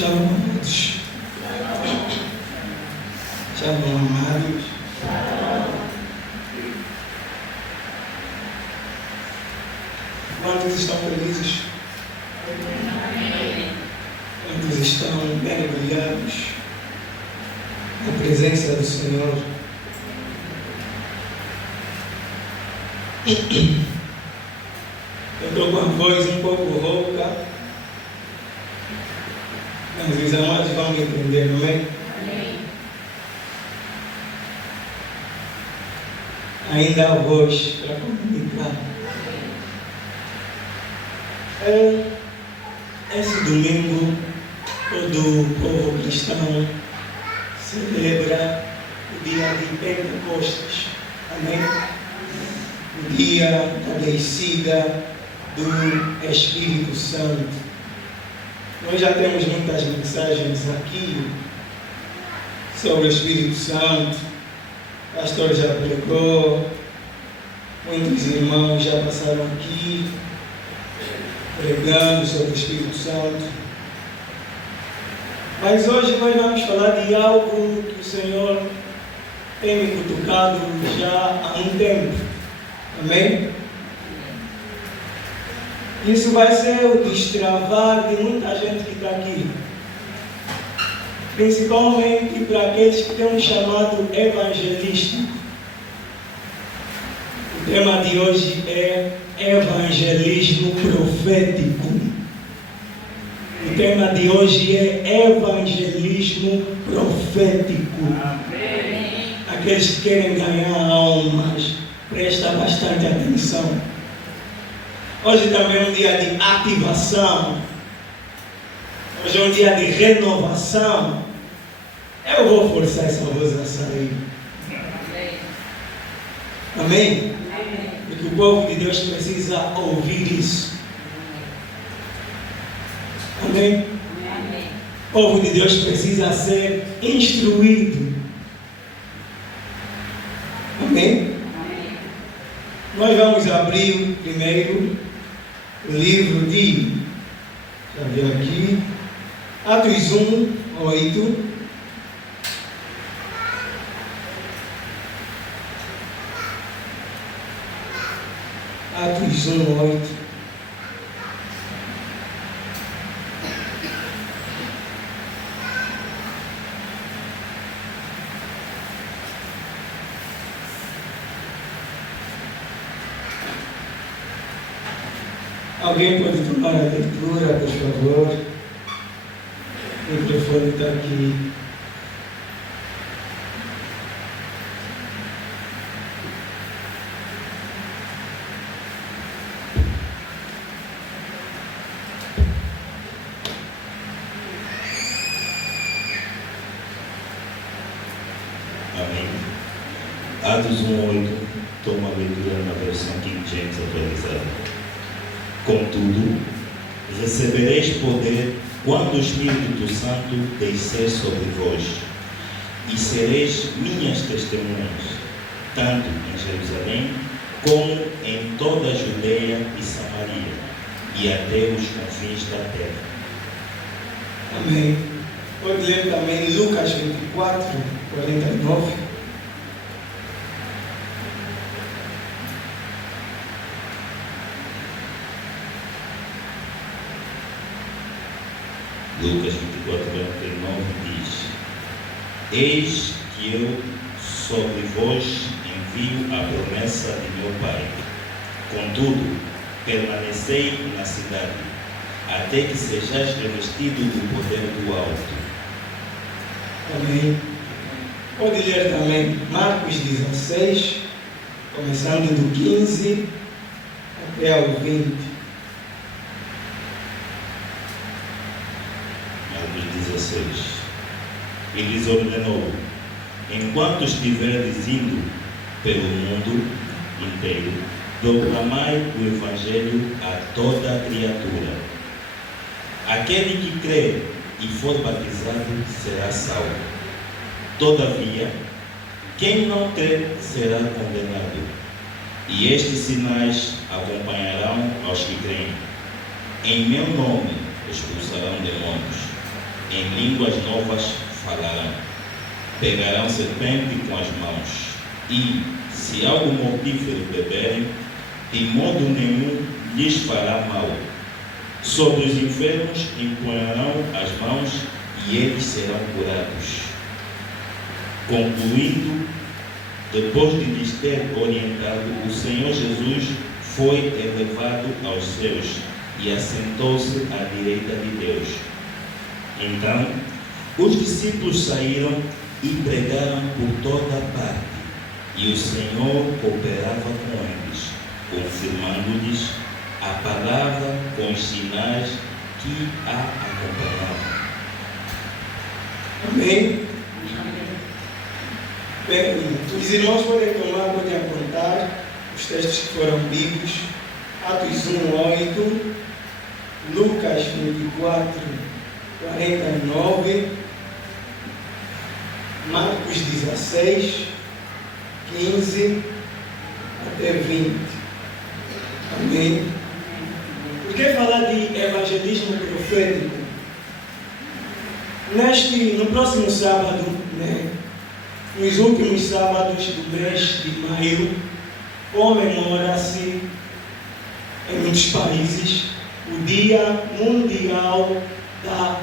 Shalom, amados. Shalom, amados. Quantos estão felizes? Quantos estão mergulhados na presença do Senhor? Eu estou com a voz um pouco rouca, mas os amados vão me entender, não é? Ainda há voz para comunicar. Esse domingo, todo o povo cristão celebra o dia de Pentecostes. Amém? O dia da descida do Espírito Santo. Nós já temos muitas mensagens aqui sobre o Espírito Santo. O pastor já pregou, muitos irmãos já passaram aqui pregando sobre o Espírito Santo. Mas hoje nós vamos falar de algo que o Senhor tem me cutucado já há um tempo. Amém? Isso vai ser o destravar de muita gente que está aqui. Principalmente para aqueles que têm um chamado evangelístico. O tema de hoje é evangelismo profético. O tema de hoje é evangelismo profético. Amém. Aqueles que querem ganhar almas, presta bastante atenção. Hoje também é um dia de ativação. Hoje é um dia de renovação. Eu vou forçar essa voz a sair. Amém? Amém? Porque o povo de Deus precisa ouvir isso. Amém? Amém? O povo de Deus precisa ser instruído. Amém? Amém? Nós vamos abrir primeiro o livro de, já viu aqui, Atos 1, 8. Atos 1, 8. Alguém pode tomar a leitura, por favor? O microfone está aqui. Amém. Atos 1:8, toma a leitura na versão King James atualizada. Contudo, recebereis poder quando o Espírito Santo descer sobre vós, e sereis minhas testemunhas, tanto em Jerusalém, como em toda a Judeia e Samaria, e até os confins da terra. Amém. Pode ler também Lucas 24, 49. Lucas 24:49 diz: Eis que eu sobre vós envio a promessa de meu Pai. Contudo, permanecei na cidade, até que sejais revestido do poder do alto. Amém. Pode ler também Marcos 16, começando do 15 até ao 20. Marcos 16. E lhes ordenou: enquanto estiverdes indo pelo mundo inteiro, proclamai o Evangelho a toda a criatura. Aquele que crê e for batizado será salvo. Todavia, quem não crê será condenado. E estes sinais acompanharão aos que creem. Em meu nome expulsarão demônios. em línguas novas falarão, pegarão serpente com as mãos, e, se algo mortífero beberem, de modo nenhum lhes fará mal. Sobre os enfermos imporão as mãos e eles serão curados. Concluindo, depois de lhes ter orientado, o Senhor Jesus foi elevado aos céus e assentou-se à direita de Deus. Então, os discípulos saíram e pregaram por toda a parte, e o Senhor cooperava com eles, confirmando-lhes a palavra com os sinais que a acompanhavam. Amém? Bem, os irmãos podem apontar os textos que foram lidos. Atos 1:8, Lucas 24:49, Marcos 16:15 até 20. Amém? Por que falar de evangelismo profético? No próximo sábado, nos últimos sábados do mês de maio, comemora-se em muitos países o Dia Mundial da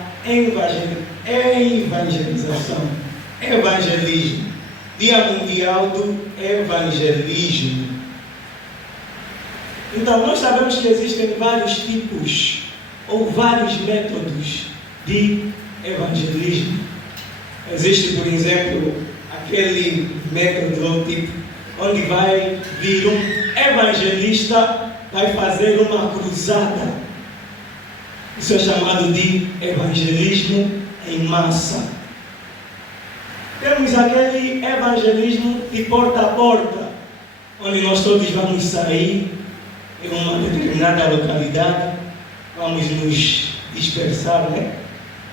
Evangelização. Evangelismo. Dia Mundial do Evangelismo. Então, nós sabemos que existem vários tipos ou vários métodos de evangelismo. Existe, por exemplo, aquele método ou tipo onde vai vir um evangelista, vai fazer uma cruzada. Isso é chamado de evangelismo em massa. Temos aquele evangelismo de porta a porta, onde nós todos vamos sair em uma determinada localidade, vamos nos dispersar,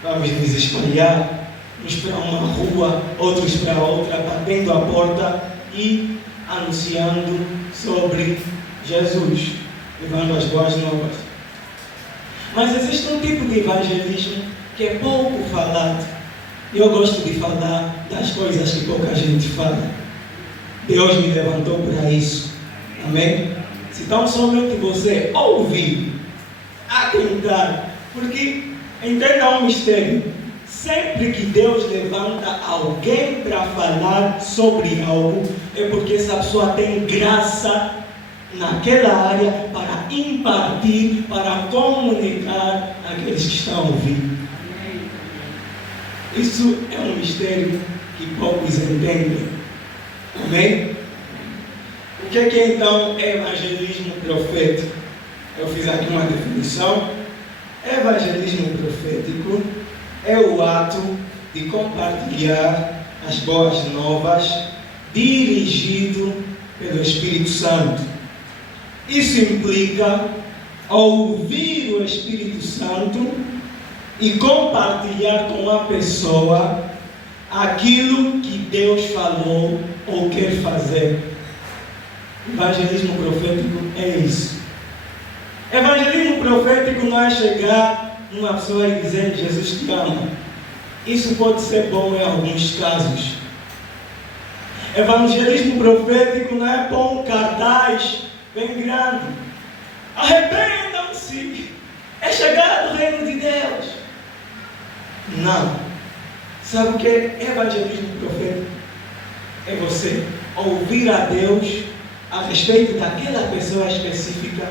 vamos nos espalhar, uns para uma rua, outros para outra, batendo a porta e anunciando sobre Jesus, levando as boas novas. Mas existe um tipo de evangelismo que é pouco falado. Eu gosto de falar das coisas que pouca gente fala. Deus me levantou para isso. Amém? Se tão somente você ouvir, atentar, porque entenda um mistério. Sempre que Deus levanta alguém para falar sobre algo, é porque essa pessoa tem graça naquela área para impartir, para comunicar àqueles que estão ouvindo. Isso é um mistério que poucos entendem. Amém? O que é então evangelismo profético? Eu fiz aqui uma definição. Evangelismo profético é o ato de compartilhar as boas novas dirigido pelo Espírito Santo. Isso implica ouvir o Espírito Santo e compartilhar com a pessoa aquilo que Deus falou ou quer fazer. Evangelismo profético é isso. Evangelismo profético não é chegar numa pessoa e dizer Jesus te ama. Isso pode ser bom em alguns casos. Evangelismo profético não é pôr um cartaz bem grande. Arrependam-se. É chegar no reino de Deus. Não. Sabe o que é evangelismo profético? É você ouvir a Deus a respeito daquela pessoa específica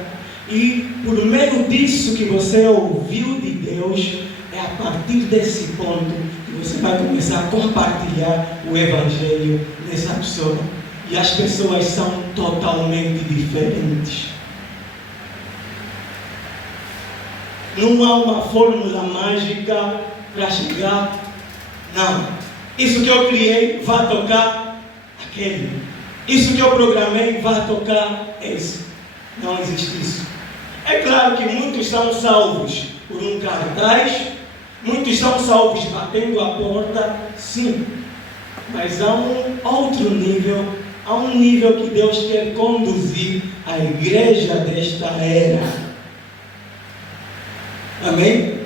e por meio disso que você ouviu de Deus, é a partir desse ponto que você vai começar a compartilhar o Evangelho dessa pessoa. E as pessoas são totalmente diferentes. Não há uma fórmula mágica para chegar. Não. Isso que eu criei vai tocar aquele. Isso que eu programei vai tocar esse. Não existe isso. É claro que muitos são salvos por um cartaz, muitos são salvos batendo a porta, sim. Mas há um outro nível, há um nível que Deus quer conduzir a igreja desta era. Amém?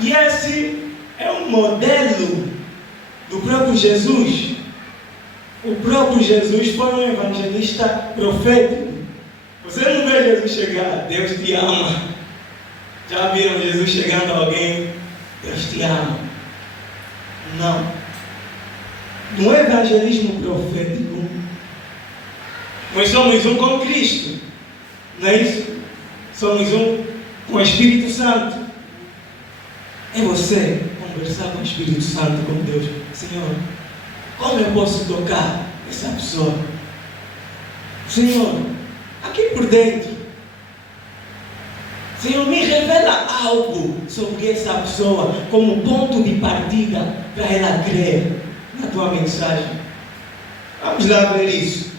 E esse é um modelo do próprio Jesus. O próprio Jesus foi um evangelista profético. Você não vê Jesus chegar, Deus te ama. Já viram Jesus chegando a alguém, Deus te ama? Não. No evangelismo profético, nós somos um com Cristo, não é isso? Somos um com o Espírito Santo. É você conversar com o Espírito Santo, com Deus. Senhor, como eu posso tocar essa pessoa? Senhor, aqui por dentro. Senhor, me revela algo sobre essa pessoa como ponto de partida para ela crer na tua mensagem. Vamos lá ver isso.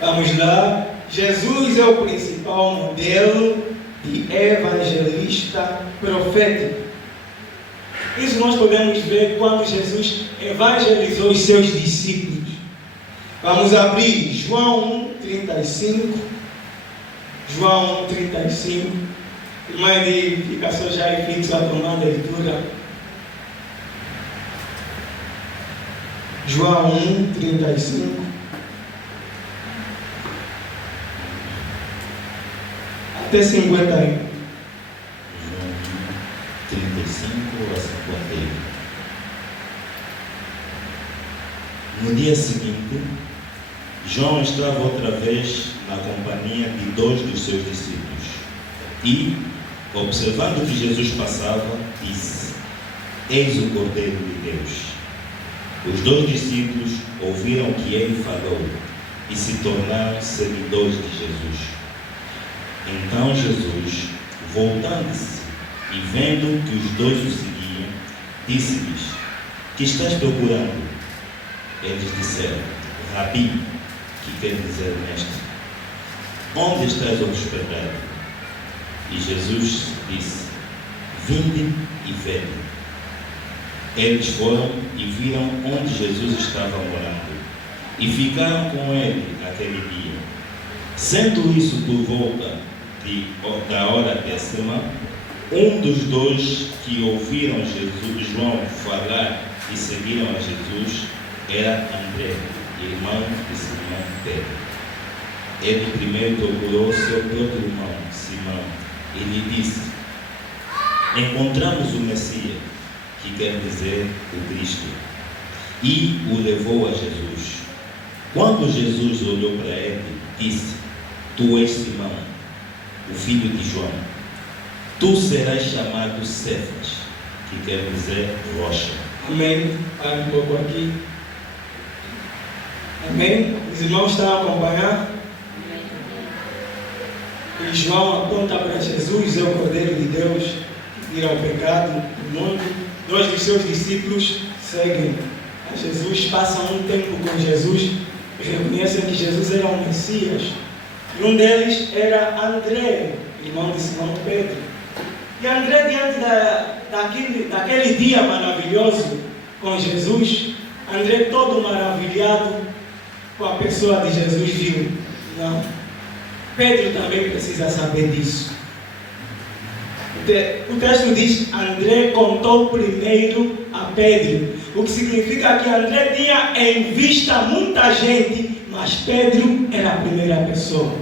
Vamos lá. Jesus é o principal modelo de evangelista profético. Isso nós podemos ver quando Jesus evangelizou os seus discípulos. Vamos abrir João 1:35. João 1:35. Irmã Edi, fica só já e fixa a tomar a leitura. João 1:35. Até 51. João 35 a 51. No dia seguinte, João estava outra vez na companhia de 2 dos seus discípulos e, observando que Jesus passava, disse: Eis o Cordeiro de Deus. Os 2 discípulos ouviram o que ele falou e se tornaram seguidores de Jesus. Então Jesus, voltando-se e vendo que os 2 o seguiam, disse-lhes: Que estás procurando? Eles disseram: Rabi, que quer dizer mestre, onde estás hospedado? E Jesus disse: Vinde e vede. Eles foram e viram onde Jesus estava morando e ficaram com ele aquele dia. Sendo isso por volta da hora 10ª, um dos 2 que ouviram João falar e seguiram a Jesus era André, irmão de Simão Pedro. Ele primeiro procurou seu próprio irmão, Simão, e lhe disse: Encontramos o Messias, que quer dizer o Cristo, e o levou a Jesus. Quando Jesus olhou para ele, disse: Tu és Simão, o filho de João. Tu serás chamado Cefas, que quer dizer rocha. Amém. Para um pouco aqui. Amém. Os irmãos estão a acompanhar? E João aponta para Jesus, é o Cordeiro de Deus, que tira o pecado do mundo. 2 dos seus discípulos seguem a Jesus, passam um tempo com Jesus e reconhecem que Jesus era o Messias. E um deles era André, irmão de Simão Pedro. E André, diante daquele dia maravilhoso com Jesus, André, todo maravilhado com a pessoa de Jesus, viu: Não, Pedro também precisa saber disso. O texto diz: André contou primeiro a Pedro, o que significa que André tinha em vista muita gente, mas Pedro era a primeira pessoa.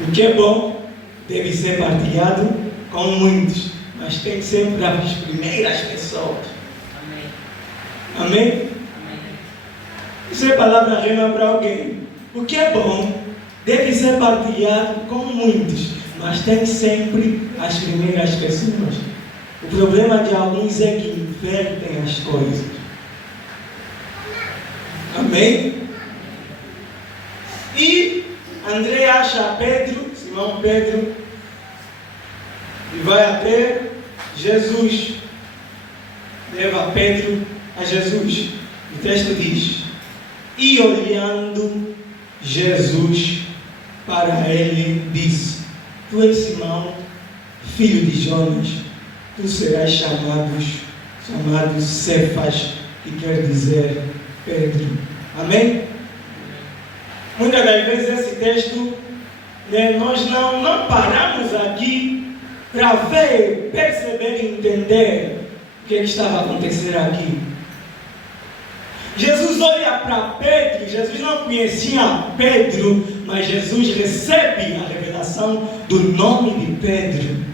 O que é bom deve ser partilhado com muitos, mas tem que ser para as primeiras pessoas. Amém? Amém? Isso é palavra rema para alguém. O que é bom deve ser partilhado com muitos, mas tem sempre as primeiras pessoas. O problema de alguns é que invertem as coisas. Amém? E André acha Pedro, Simão Pedro, e vai até Jesus. Leva Pedro a Jesus. O texto diz: E olhando Jesus para ele, disse: Tu és Simão, filho de Jonas, tu serás chamado Cefas, que quer dizer Pedro. Amém? Muitas das vezes esse texto, nós não paramos aqui para ver, perceber e entender o que estava a acontecer aqui. Jesus olha para Pedro. Jesus não conhecia Pedro, mas Jesus recebe a revelação do nome de Pedro.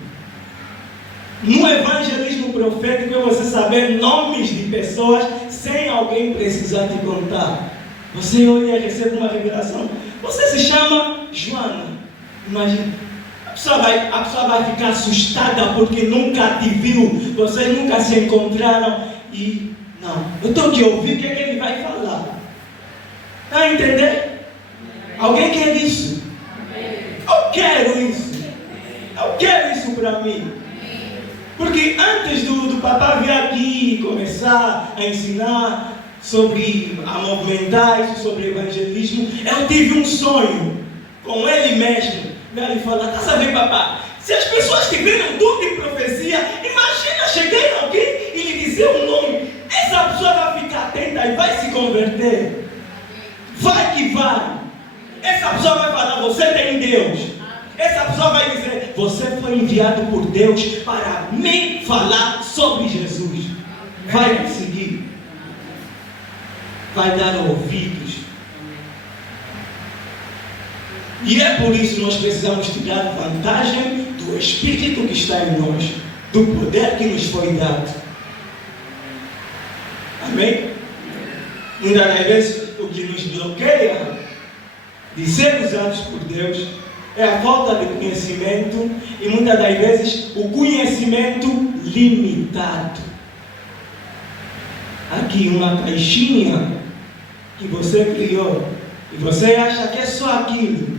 No evangelismo profético é você saber nomes de pessoas sem alguém precisar te contar. Você olha e recebe uma revelação. Você se chama Joana. Imagina. A pessoa vai ficar assustada porque nunca te viu. Vocês nunca se encontraram. E não, eu estou aqui a ouvir o que é que ele vai falar. Está a entender? Alguém quer isso? Eu quero isso. Eu quero isso para mim. Porque antes do papá vir aqui e começar a ensinar a movimentar isso, sobre evangelismo, eu tive um sonho com ele mesmo. Ele fala: está sabendo, papá? Se as pessoas tiverem dúvida de profecia, imagina chegar em alguém e lhe dizer um nome. Essa pessoa vai ficar atenta e vai se converter. Vai que vai. Essa pessoa vai falar: você tem Deus. Essa pessoa vai dizer: você foi enviado por Deus para me falar sobre Jesus. Vai me seguir. Vai dar ouvidos. E é por isso que nós precisamos tirar vantagem do Espírito que está em nós, do poder que nos foi dado. Amém? Muitas das vezes o que nos bloqueia de ser usados por Deus é a falta de conhecimento e muitas das vezes o conhecimento limitado. Aqui uma caixinha que você criou e você acha que é só aquilo.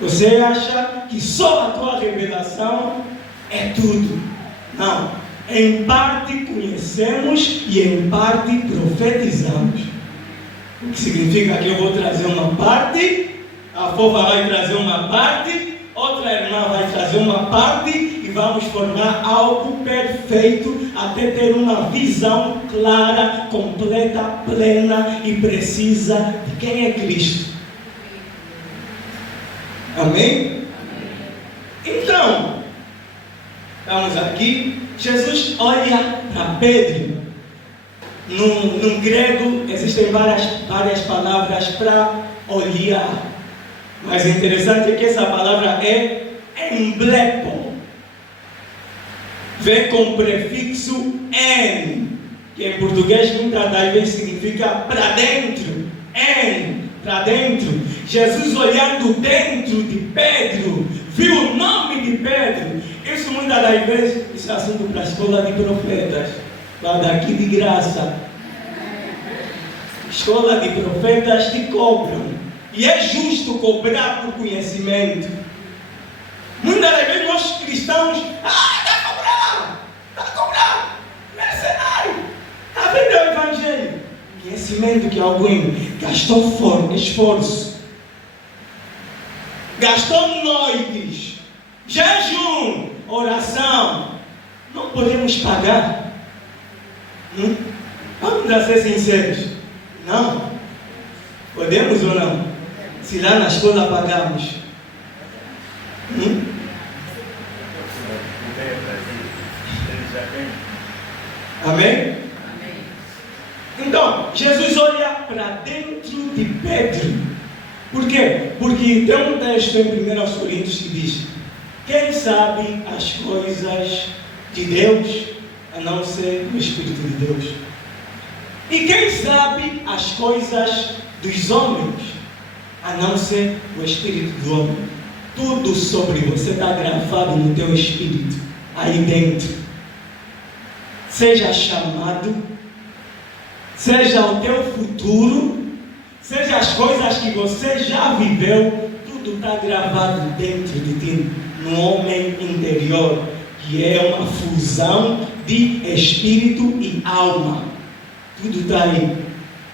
Você acha que só a tua revelação é tudo. Não. Em parte conhecemos e em parte profetizamos. O que significa que eu vou trazer uma parte, a fofa vai trazer uma parte, outra irmã vai trazer uma parte e vamos formar algo perfeito até ter uma visão clara, completa, plena e precisa de quem é Cristo. Amém? Então, estamos aqui. Jesus olha para Pedro. No grego existem várias palavras para olhar. Mas o interessante é que essa palavra é emblepo. Vem com o prefixo en, que em português muitas das vezes significa para dentro. En, para dentro. Jesus olhando dentro de Pedro, viu o nome de Pedro. Isso muitas das vezes, isso é assunto para a escola de profetas, lá daqui de graça. Escola de profetas te cobram. E é justo cobrar por conhecimento. Muitas das vezes nós cristãos, está a cobrar, mercenário, está vendo o evangelho. Conhecimento que alguém gastou esforço, gastou noites, jejum, oração, não podemos pagar. Vamos ser sinceros. Não. Podemos ou não? Se lá na escola pagamos. Amém? Então, Jesus olha para dentro de Pedro. Por quê? Porque tem um texto em 1 Coríntios que diz: quem sabe as coisas de Deus, a não ser o Espírito de Deus? E quem sabe as coisas dos homens, a não ser o Espírito do homem? Tudo sobre você está gravado no teu espírito, aí dentro. Seja chamado, seja o teu futuro, seja as coisas que você já viveu, tudo está gravado dentro de ti, no homem interior, que é uma fusão de espírito e alma. Tudo está aí.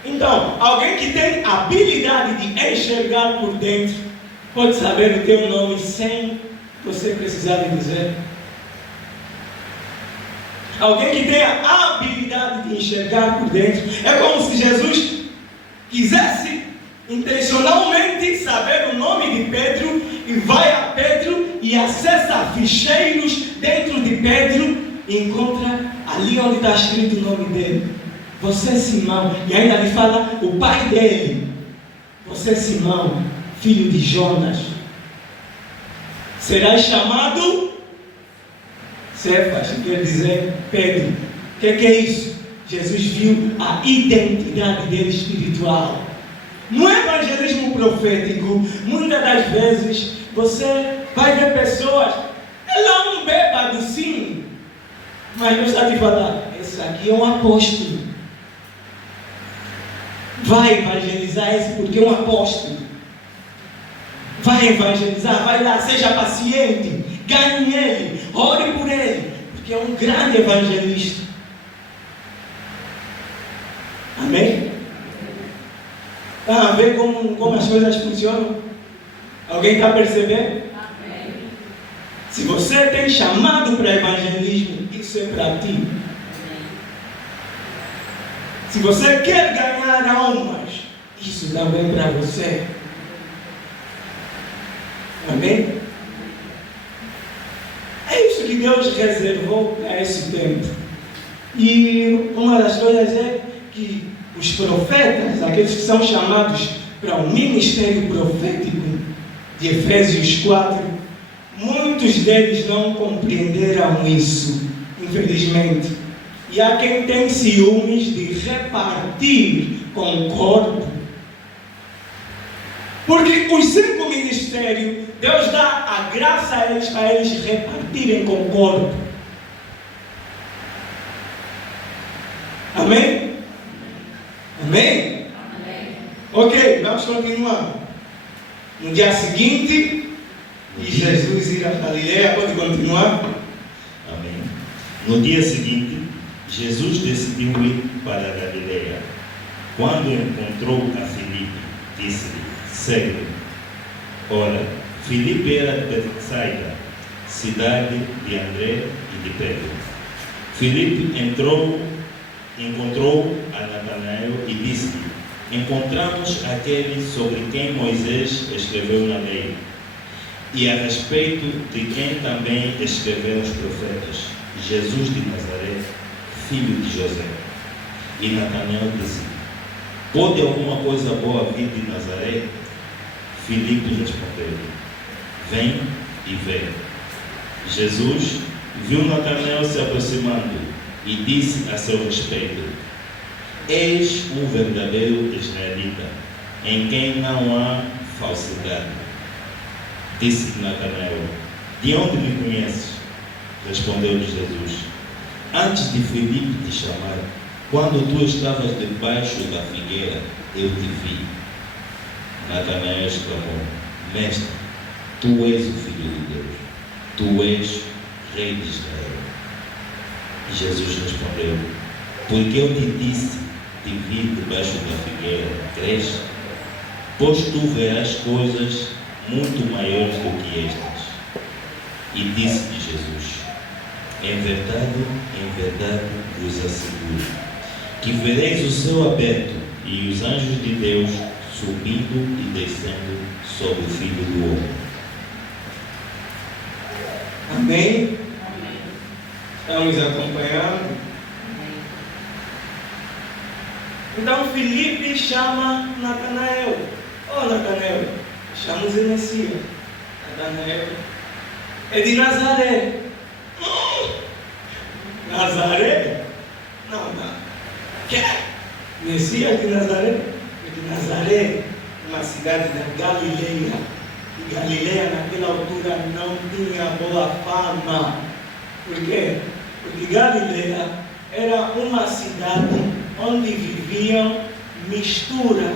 Então, alguém que tem habilidade de enxergar por dentro, pode saber o teu nome sem você precisar de dizer. Alguém que tem a habilidade de enxergar por dentro, é como se Jesus quisesse intencionalmente saber o nome de Pedro, e vai a Pedro e e acessa ficheiros dentro de Pedro e encontra ali onde está escrito o nome dele. Você, Simão, e ainda lhe fala o pai dele. Você, Simão, filho de Jonas, serás chamado Cefas, quer dizer Pedro. O que é isso? Jesus viu a identidade dele espiritual. No evangelismo profético, muitas das vezes, você vai ver pessoas, ele é um bêbado sim, mas Deus está te falando, esse aqui é um apóstolo. Vai evangelizar esse porque é um apóstolo. Vai evangelizar, vai lá, seja paciente, ganhe ele, ore por ele, porque é um grande evangelista. Amém? Está a ver como as coisas funcionam? Alguém está percebendo? Amém. Se você tem chamado para evangelismo, isso é para ti. Se você quer ganhar almas, isso também é para você. Amém? É isso que Deus reservou para esse tempo. E uma das coisas é que os profetas, aqueles que são chamados para o ministério profético de Efésios 4, muitos deles não compreenderam isso, infelizmente. E há quem tem ciúmes de repartir com o corpo. Porque os 5 ministérios, Deus dá a graça a eles para eles repartirem com o corpo. Amém? Amém? Amém. Ok, vamos continuar. No dia seguinte, e Jesus ir a Galileia, pode continuar? Amém. No dia seguinte, Jesus decidiu ir para a Galileia. Quando encontrou a Filipe, disse-lhe: segue-me. Ora, Filipe era de Betsaida, cidade de André e de Pedro. Filipe encontrou a Natanael e disse-lhe: encontramos aquele sobre quem Moisés escreveu na lei, e a respeito de quem também escreveram os profetas, Jesus de Nazaré, filho de José. E Natanael disse: pode alguma coisa boa vir de Nazaré? Filipe respondeu: vem e vê. Jesus viu Natanael se aproximando e disse a seu respeito: és um verdadeiro israelita, em quem não há falsidade. Disse Natanael: de onde me conheces? Respondeu-lhe Jesus: antes de Filipe te chamar, quando tu estavas debaixo da figueira, eu te vi. Natanael exclamou: mestre, tu és o Filho de Deus, tu és Rei de Israel. Jesus respondeu: porque eu te disse de vir debaixo da figueira, crês? Pois tu verás coisas muito maiores do que estas. E disse-lhe Jesus: em verdade vos asseguro, que vereis o céu aberto e os anjos de Deus subindo e descendo sobre o Filho do Homem. Amém? Estamos acompanhando? Então Filipe chama Natanael. Natanael, chamamos o Messias. Natanael é de Nazaré. Nazaré? Não. Que? Messias de Nazaré? É de Nazaré, uma cidade da Galileia. E Galileia naquela altura não tinha boa fama. Por quê? Porque Galileia era uma cidade onde viviam mistura.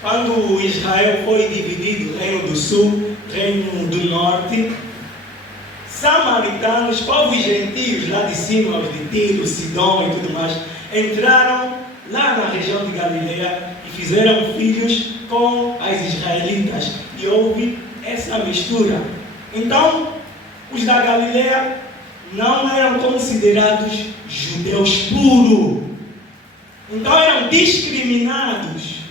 Quando Israel foi dividido, Reino do Sul, Reino do Norte, samaritanos, povos gentios lá de cima, os de Tiro, Sidom e tudo mais, entraram lá na região de Galileia e fizeram filhos com as israelitas. E houve essa mistura. Então, os da Galileia não eram considerados judeus puros. Então eram discriminados.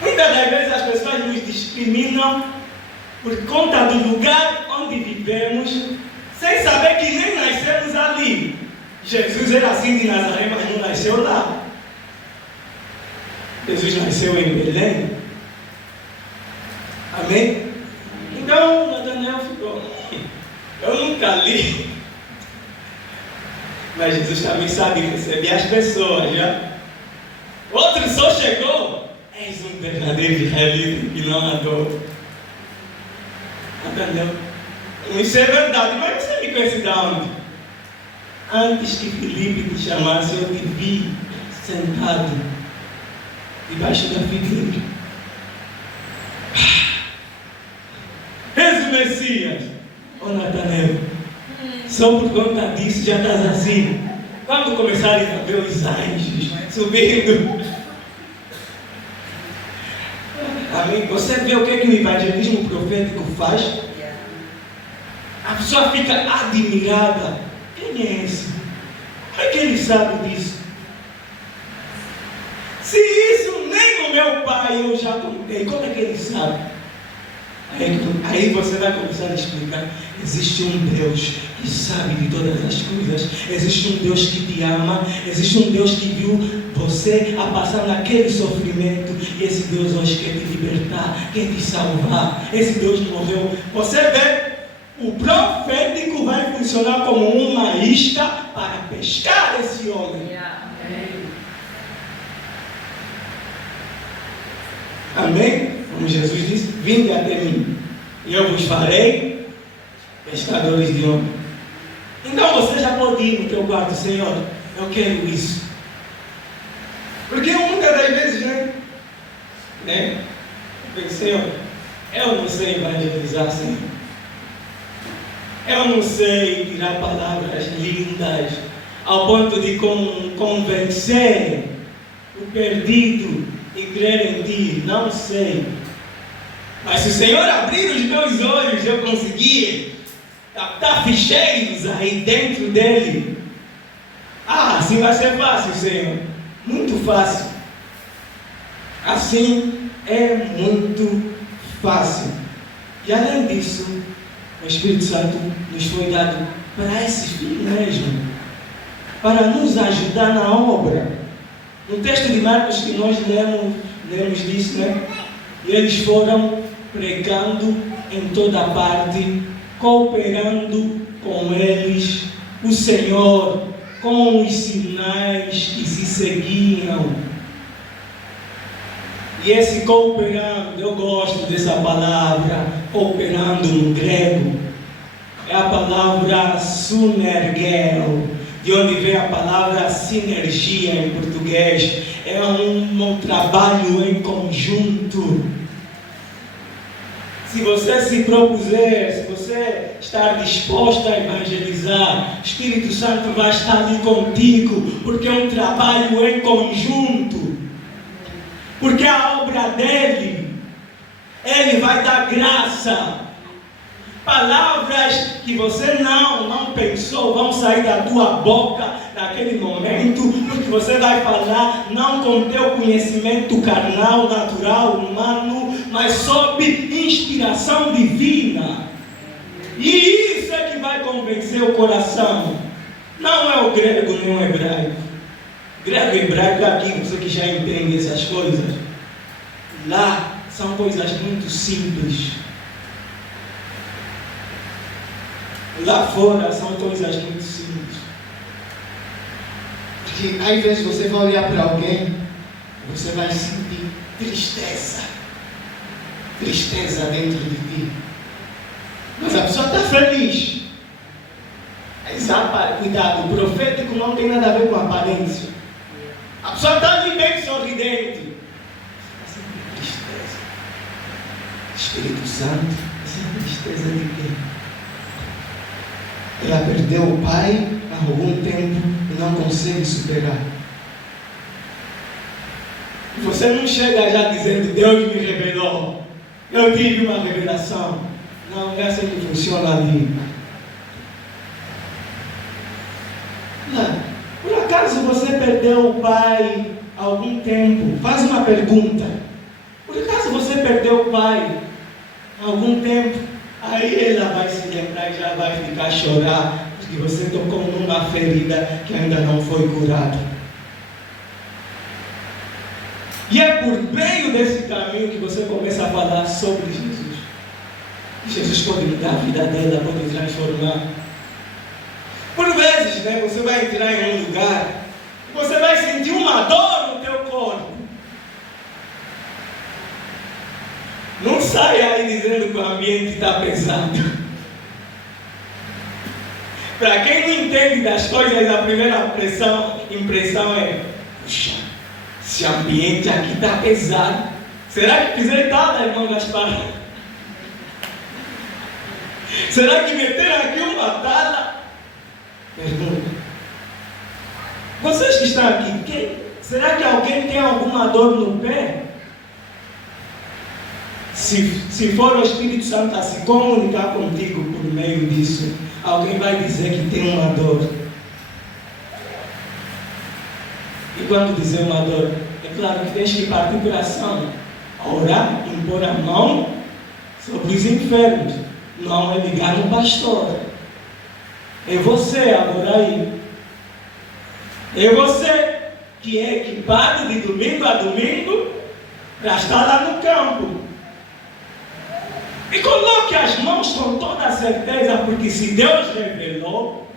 Muitas das vezes as pessoas nos discriminam por conta do lugar onde vivemos, sem saber que nem nascemos ali. Jesus era assim de Nazaré, mas não nasceu lá. Jesus nasceu em Belém. Amém? Então, Natanael ficou, eu nunca li. Mas Jesus também sabe receber as pessoas, já. Outro só chegou. És um verdadeiro israelita que não adora. Natanael, isso é verdade, mas você me conhece de onde? Antes que Filipe te chamasse, eu te vi sentado debaixo da figueira. És o Messias. Oh, Natanael, só por conta disso já estás assim. Quando começarem a ver os anjos subindo, amém? Você vê o que o evangelismo profético faz? A pessoa fica admirada. Quem é esse? Como é que ele sabe disso? Se isso nem o meu pai eu já contei, como é que ele sabe? Aí você vai começar a explicar. Existe um Deus que sabe de todas as coisas. Existe um Deus que te ama. Existe um Deus que viu você a passar naquele sofrimento. E esse Deus hoje quer te libertar, quer te salvar. Esse Deus morreu. Você vê, o profético vai funcionar como uma isca para pescar esse homem. Amém? Como Jesus disse, vinde até mim, e eu vos farei pescadores de homens. Então você já pode ir no teu quarto, Senhor, eu quero isso. Porque muitas das vezes, né? Eu penso, Senhor, eu não sei evangelizar, Senhor. Eu não sei tirar palavras lindas ao ponto de convencer o perdido e crer em ti. Não sei. Mas se o Senhor abrir os meus olhos, eu conseguir captar ficheiros aí dentro dele. Assim vai ser fácil, Senhor. Muito fácil. Assim é muito fácil. E além disso, o Espírito Santo nos foi dado para esse fim mesmo, para nos ajudar na obra. No texto de Marcos que nós lemos disso, né? E eles foram pregando em toda parte, cooperando com eles, o Senhor, com os sinais que se seguiam. E esse cooperando, eu gosto dessa palavra, cooperando no grego, é a palavra sunergeo, de onde vem a palavra sinergia em português. É um trabalho em conjunto. Se você se propuser, se você estar disposto a evangelizar, o Espírito Santo vai estar ali contigo, porque é um trabalho em conjunto. Porque a obra dele, ele vai dar graça. Palavras que você não pensou vão sair da tua boca naquele momento, porque você vai falar não com teu conhecimento carnal, natural, humano, mas sob inspiração divina. E isso é que vai convencer o coração. Não é o grego nem o hebraico. Grego e hebraico aqui, você que já entende essas coisas. Lá são coisas muito simples. Lá fora são coisas muito simples. Porque às vezes você vai olhar para alguém, você vai sentir tristeza. Tristeza dentro de ti. Mas a pessoa está feliz. Cuidado, o profético não tem nada a ver com a aparência. A pessoa está ali bem sorridente. Mas sempre tristeza. Espírito Santo, essa tristeza de quê? Ela perdeu o pai há algum tempo e não consegue superar. E você não chega já dizendo, Deus me revelou, eu tive uma revelação. Não é assim que funciona ali. Não. Por acaso você perdeu o pai há algum tempo? Faz uma pergunta. Por acaso você perdeu o pai? algum tempo, aí ela vai se lembrar e já vai ficar a chorar, porque você tocou numa ferida que ainda não foi curada. E é por meio desse caminho que você começa a falar sobre Jesus. Jesus pode mudar a vida dela, pode transformar. Por vezes, né, você vai entrar em um lugar, você vai sentir uma dor no teu corpo. Não saia aí dizendo que o ambiente está pesado. Para quem não entende das coisas, a primeira impressão é: puxa, esse ambiente aqui está pesado. Será que pisei nada, irmão Gaspar? Será que meteram aqui uma tala? Pergunta. Vocês que estão aqui, será que alguém tem alguma dor no pé? Se for o Espírito Santo a se comunicar contigo por meio disso, alguém vai dizer que tem uma dor. E quando dizer uma dor, é claro que tens que partir para a ação, orar, impor a mão sobre os enfermos. Não é ligar no pastor. É você agora aí. É você que é equipado de domingo a domingo para estar lá no campo. E coloque as mãos com toda a certeza, porque se Deus revelou,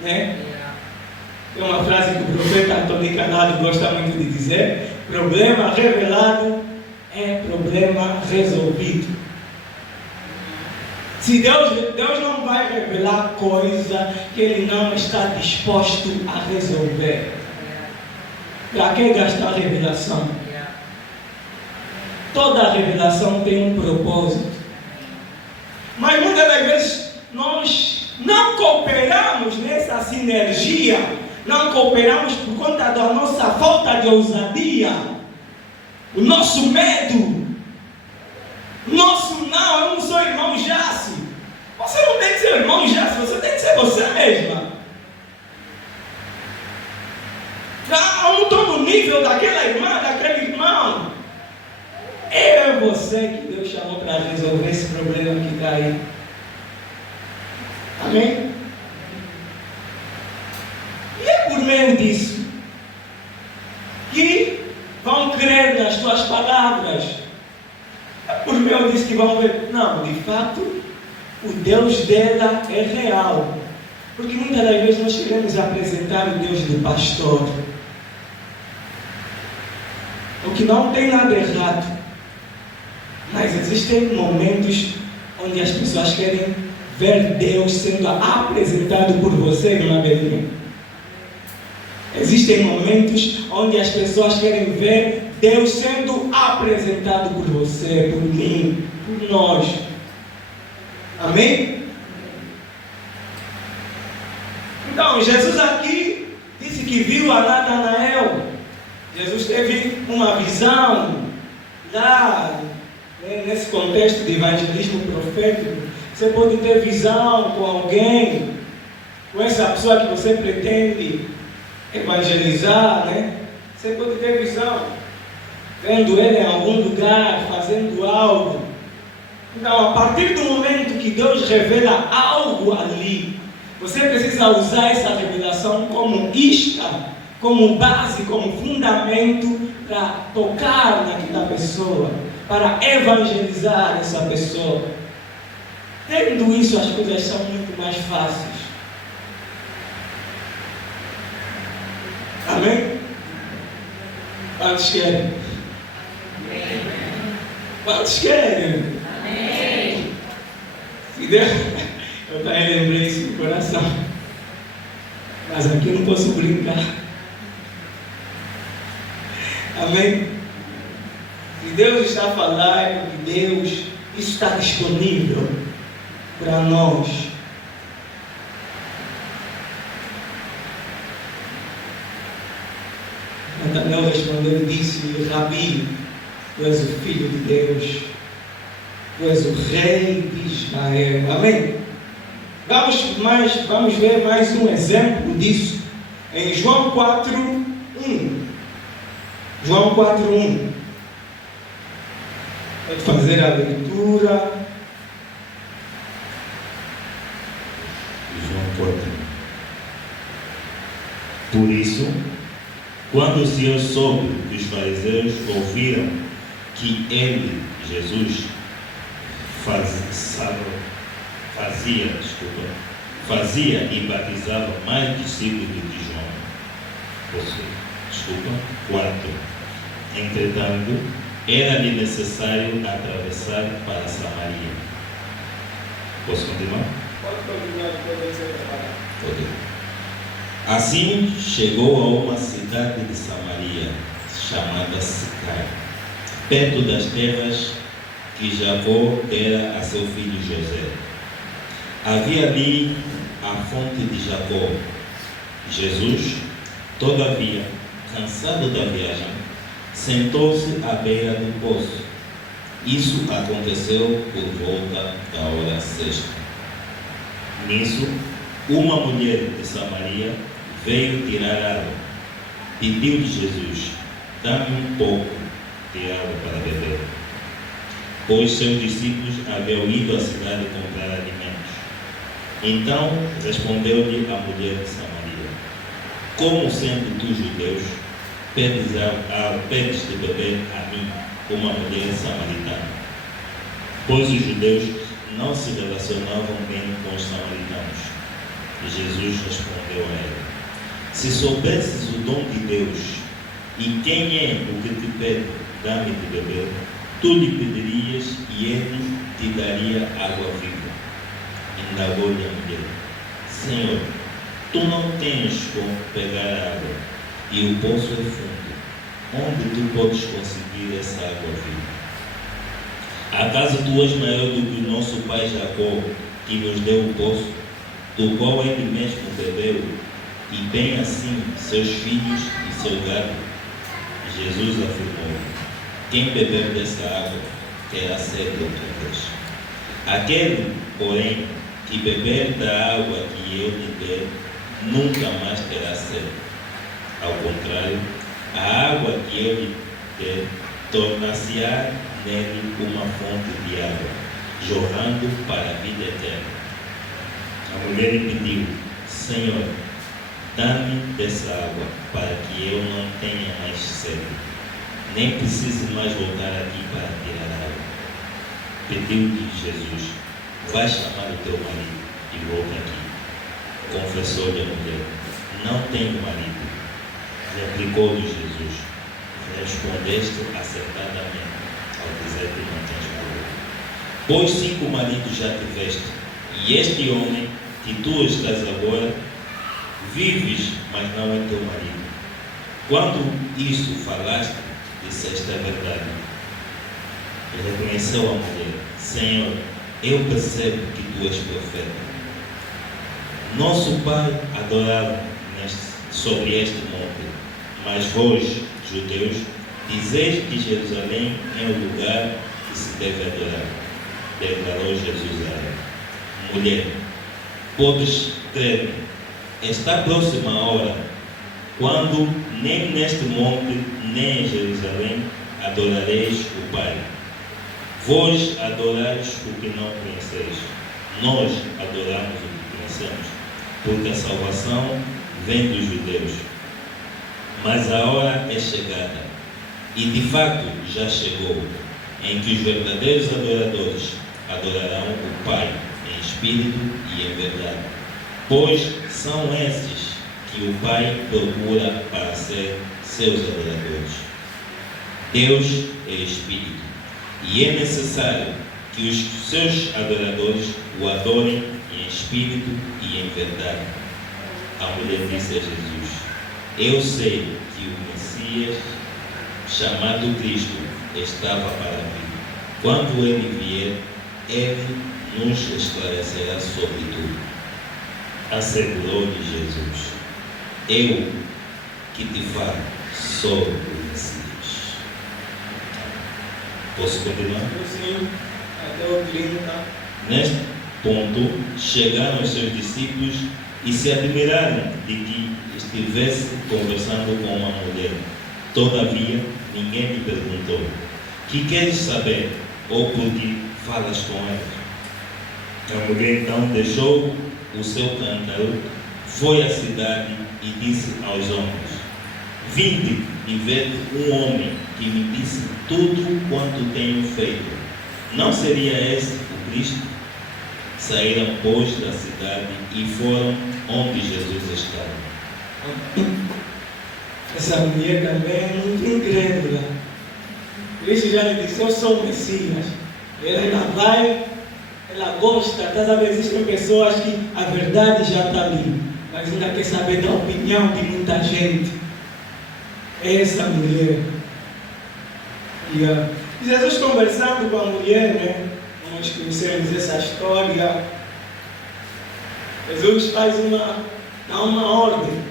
né? Tem uma frase que o profeta Antônio Canado gosta muito de dizer: problema revelado é problema resolvido. Se Deus não vai revelar coisa que Ele não está disposto a resolver. Para que gastar revelação? Toda revelação tem um propósito. Mas muitas das vezes nós não cooperamos nessa sinergia, não cooperamos por conta da nossa falta de ousadia, o nosso medo, nosso não, eu não sou irmão Jace. Você não tem que ser irmão Jace, você tem que ser você mesma. Eu não estou no nível daquela irmã, daquele irmão. É você que Deus chamou para resolver esse problema que está aí. Amém? E é por meio disso que vão crer nas tuas palavras. É por meio disso que vão ver, não, de fato, o Deus dela é real. Porque muitas das vezes nós queremos apresentar o Deus do pastor. O que não tem nada errado. Mas existem momentos onde as pessoas querem ver Deus sendo apresentado por você, irmã Belinha. Existem momentos onde as pessoas querem ver Deus sendo apresentado por você, por mim, por nós. Amém? Então, Jesus aqui disse que viu a Natanael. Jesus teve uma visão lá, nesse contexto de evangelismo profético. Você pode ter visão com alguém, com essa pessoa que você pretende evangelizar, né? Você pode ter visão, vendo ele em algum lugar, fazendo algo. Então, a partir do momento que Deus revela algo ali, você precisa usar essa revelação como isca, como base, como fundamento para tocar naquela pessoa, para evangelizar essa pessoa. Tendo isso, as coisas são muito mais fáceis. Amém? Quantos querem? Quantos querem? Amém. Se Deus... Eu também lembrei isso do coração. Mas aqui eu não posso brincar. Amém? Se Deus está a falar, é porque Deus, isso está disponível para nós. Natanael respondeu e disse: Rabi, tu és o Filho de Deus, tu és o Rei de Israel. Amém? Vamos ver mais um exemplo disso em João 4:1. João 4:1. Pode fazer a leitura. Por isso, quando o Senhor soube que os fariseus ouviram que ele, Jesus, fazia e batizava mais discípulos do que João. 4. Entretanto, era-lhe necessário atravessar para Samaria. Posso continuar? Pode continuar, depois você preparar. Ok. Assim chegou a uma cidade de Samaria, chamada Sicar, perto das terras que Jacó dera a seu filho José. Havia ali a fonte de Jacó. Jesus, todavia, cansado da viagem, sentou-se à beira do poço. Isso aconteceu por volta da hora sexta. Nisso, uma mulher de Samaria veio tirar água. Pediu-lhe Jesus: dá-me um pouco de água para beber. Pois seus discípulos haviam ido à cidade comprar alimentos. Então respondeu-lhe a mulher de Samaria: como sendo tu judeus, pedes de beber a mim, uma mulher samaritana? Pois os judeus não se relacionavam bem com os samaritanos. E Jesus respondeu a ela: se soubesses o dom de Deus e quem é o que te pede, dá-me de beber, tu lhe pedirias e ele te daria água viva. Indagou-lhe a mulher: Senhor, tu não tens como pegar água e o poço é fundo. Onde tu podes conseguir essa água viva? Acaso tu és maior do que o nosso pai Jacó, que nos deu o poço, do qual ele mesmo bebeu, e bem assim seus filhos e seu gado? Jesus afirmou: quem beber dessa água terá sede outra vez. Aquele, porém, que beber da água que eu lhe der, nunca mais terá sede. Ao contrário, a água que eu lhe der tornar-se-á nele uma fonte de água, jorrando para a vida eterna. A mulher lhe pediu: Senhor, dá-me dessa água, para que eu não tenha mais sede, nem precise mais voltar aqui para tirar água. Pediu-lhe Jesus: vai chamar o teu marido e volta aqui. Confessou-lhe a mulher: não tenho marido. Replicou-lhe Jesus: respondeste acertadamente ao dizer que não tens marido. Pois 5 maridos já tiveste, e este homem que tu estás agora, vives, mas não é teu marido. Quando isso falaste, disseste a verdade. E reconheceu a mulher: Senhor, eu percebo que tu és profeta. Nosso pai adorava sobre este monte, mas vós, judeus, dizeis que Jerusalém é o lugar que se deve adorar. Declarou Jesus a ela: mulher, podes crer-me, está próxima a hora, quando nem neste monte, nem em Jerusalém adorareis o Pai. Vós adorais o que não conheceis, nós adoramos o que conhecemos, porque a salvação vem dos judeus. Mas a hora é chegada, e de fato já chegou, em que os verdadeiros adoradores adorarão o Pai em espírito e em verdade, pois são esses que o Pai procura para ser seus adoradores. Deus é espírito, e é necessário que os seus adoradores o adorem em espírito e em verdade. A mulher disse a Jesus: eu sei que o Messias, chamado Cristo, estava para vir. Quando ele vier, ele nos esclarecerá sobre tudo. Assegurou-lhe Jesus: eu que te falo sou o Messias. Posso continuar? Sim, até o 30. Neste ponto, chegaram os seus discípulos e se admiraram de que estivesse conversando com uma mulher. Todavia, ninguém lhe perguntou: que queres saber, ou por que falas com ela? A mulher então deixou o seu cântaro, foi à cidade e disse aos homens: vinde e vede um homem que me disse tudo quanto tenho feito. Não seria esse o Cristo? Saíram, pois, da cidade e foram onde Jesus estava. Essa mulher também é muito incrédula. Cristo já lhe disse: eu sou o Messias. Ela vai, ela gosta. Às vezes existem pessoas que a verdade já está ali, mas ainda quer saber da opinião de muita gente. É essa mulher. E Jesus conversando com a mulher, né? Nós conhecemos essa história. Jesus faz dá uma ordem: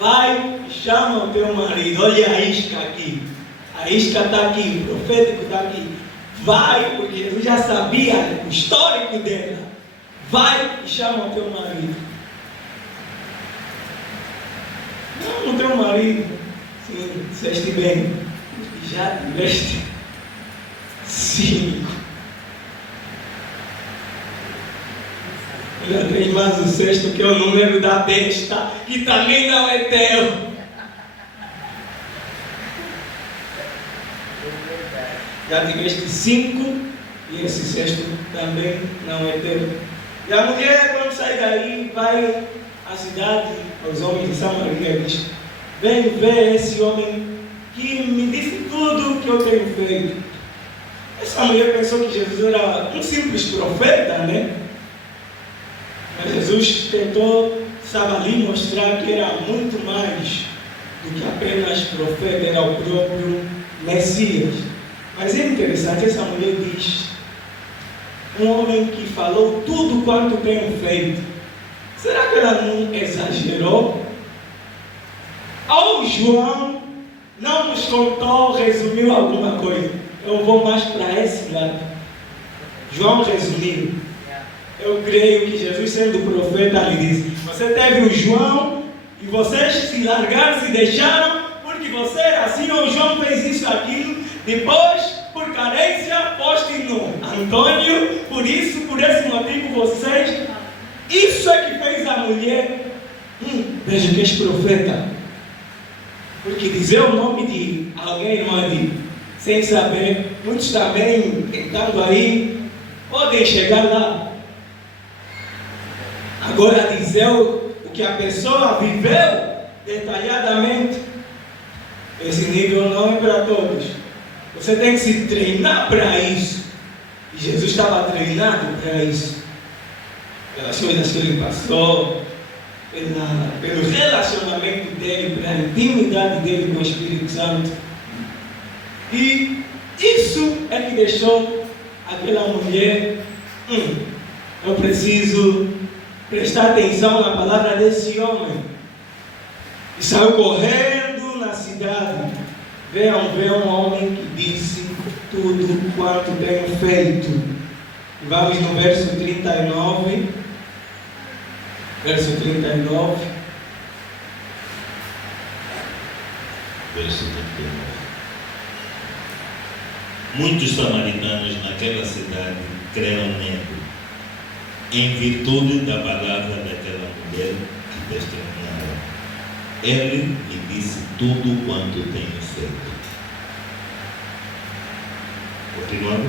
vai e chama o teu marido. Olha a isca aqui. A isca está aqui, o profético está aqui. Vai, porque Jesus já sabia o histórico dela. Vai e chama o teu marido. Não, o teu marido. Sim, disseste bem. Já tiveste 5. Já tem mais o 6º, que é o número da besta, que também não é teu. Já tiveste 5 e esse 6º também não é teu. E a mulher, quando sai daí, vai à cidade, aos homens de Samaria, e diz: vem ver esse homem que me disse tudo que eu tenho feito. Essa mulher pensou que Jesus era um simples profeta, né? Mas Jesus tentou, sabe, ali mostrar que era muito mais do que apenas profeta, era o próprio Messias. Mas é interessante, essa mulher diz: um homem que falou tudo quanto tenho feito. Será que ela não exagerou? Ou João não nos contou, resumiu alguma coisa? Eu vou mais para esse lado. João resumiu. Eu creio que Jesus, sendo profeta, lhe disse: você teve o João e vocês se largaram, se deixaram, porque você era assim, ou João fez isso, aquilo. Depois, por carência, poste no Antônio, por isso, por esse motivo, vocês. Isso é que fez a mulher. Veja que és profeta. Porque dizer o nome de alguém, irmã, sem saber, muitos também tentando aí, podem chegar lá. Agora, dizer o que a pessoa viveu detalhadamente, esse nível não é para todos. Você tem que se treinar para isso. E Jesus estava treinado para isso. Pelas coisas que ele passou, pelo relacionamento dele, pela intimidade dele com o Espírito Santo. E isso é que deixou aquela mulher: eu preciso prestar atenção na palavra desse homem. E saiu correndo na cidade. Vejam um homem que disse tudo quanto tenho feito. Vamos no verso 39. Verso 39. Verso 39. Muitos samaritanos naquela cidade creram nele, em virtude da palavra daquela mulher que testemunhava. Ele lhe disse tudo quanto tenho feito. Continuando.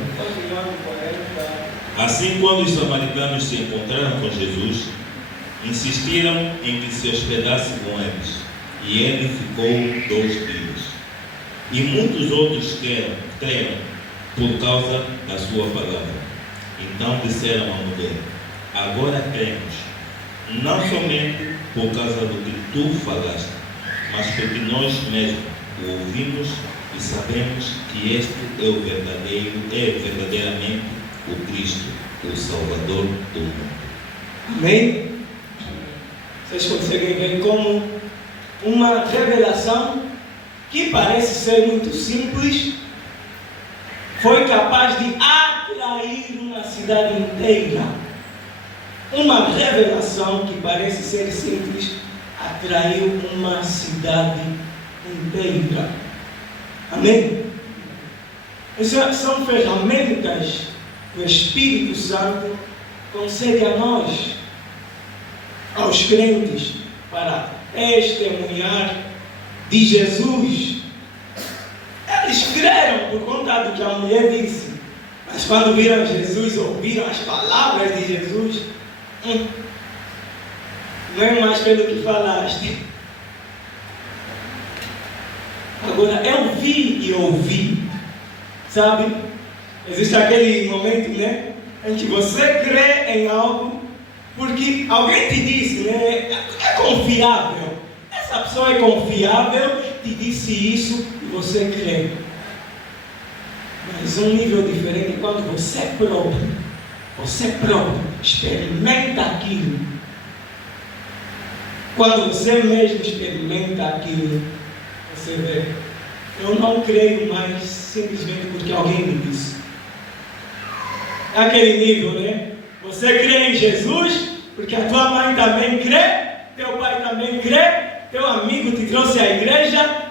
Assim, quando os samaritanos se encontraram com Jesus, insistiram em que se hospedasse com eles, e ele ficou 2 dias. E muitos outros creram por causa da sua palavra. Então disseram à mulher: agora cremos, não somente por causa do que tu falaste, mas porque nós mesmos o ouvimos e sabemos que este é verdadeiramente o Cristo, o Salvador do mundo. Amém? Vocês conseguem ver como uma revelação que parece ser muito simples foi capaz de atrair uma cidade inteira. Uma revelação que parece ser simples atraiu uma cidade inteira. Amém? Essas são ferramentas que o Espírito Santo concede a nós, aos crentes, para testemunhar de Jesus. Eles creram por conta do que a mulher disse. Mas quando viram Jesus, ouviram as palavras de Jesus, não é mais pelo que falaste. Agora, eu vi e ouvi. Sabe? Existe aquele momento, né? Em que você crê em algo porque alguém te disse, né? É confiável. Essa pessoa é confiável, te disse isso e você crê. Mas um nível diferente é quando você próprio experimenta aquilo. Quando você mesmo experimenta aquilo, você vê, eu não creio mais simplesmente porque alguém me disse. É aquele nível, né? Você crê em Jesus porque a tua mãe também crê, teu pai também crê, teu amigo te trouxe à igreja,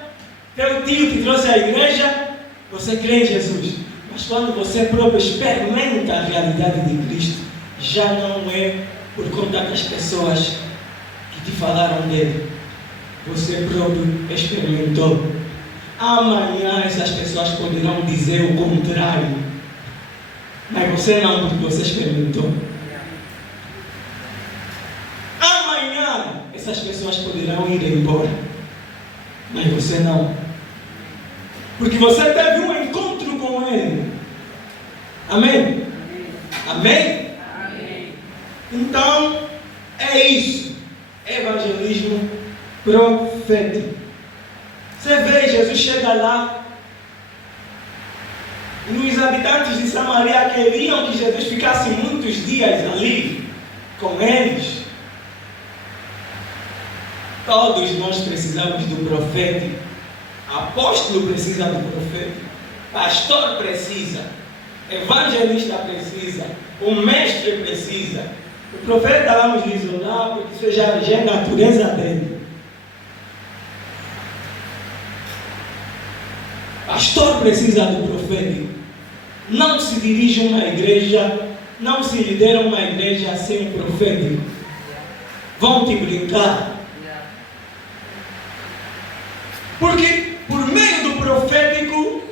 teu tio te trouxe à igreja, você crê em Jesus. Mas quando você próprio experimenta a realidade de Cristo, já não é por conta das pessoas que te falaram dele. Você próprio experimentou. Amanhã essas pessoas poderão dizer o contrário. Mas você não, porque você experimentou. Amanhã essas pessoas poderão ir embora. Mas você não. Porque você teve um encontro com Ele. Amém? Amém? Amém. Então, é isso. Evangelismo profético. Você vê, Jesus chega lá. E os habitantes de Samaria queriam que Jesus ficasse muitos dias ali com eles. Todos nós precisamos do profético. Apóstolo precisa do profético. Pastor precisa. Evangelista precisa. O mestre precisa. O profeta vamos isolar porque isso já é a natureza dele. Pastor precisa do profético. Não se dirige uma igreja, não se lidera uma igreja sem um profético. Vão te brincar. Porque por meio do profético,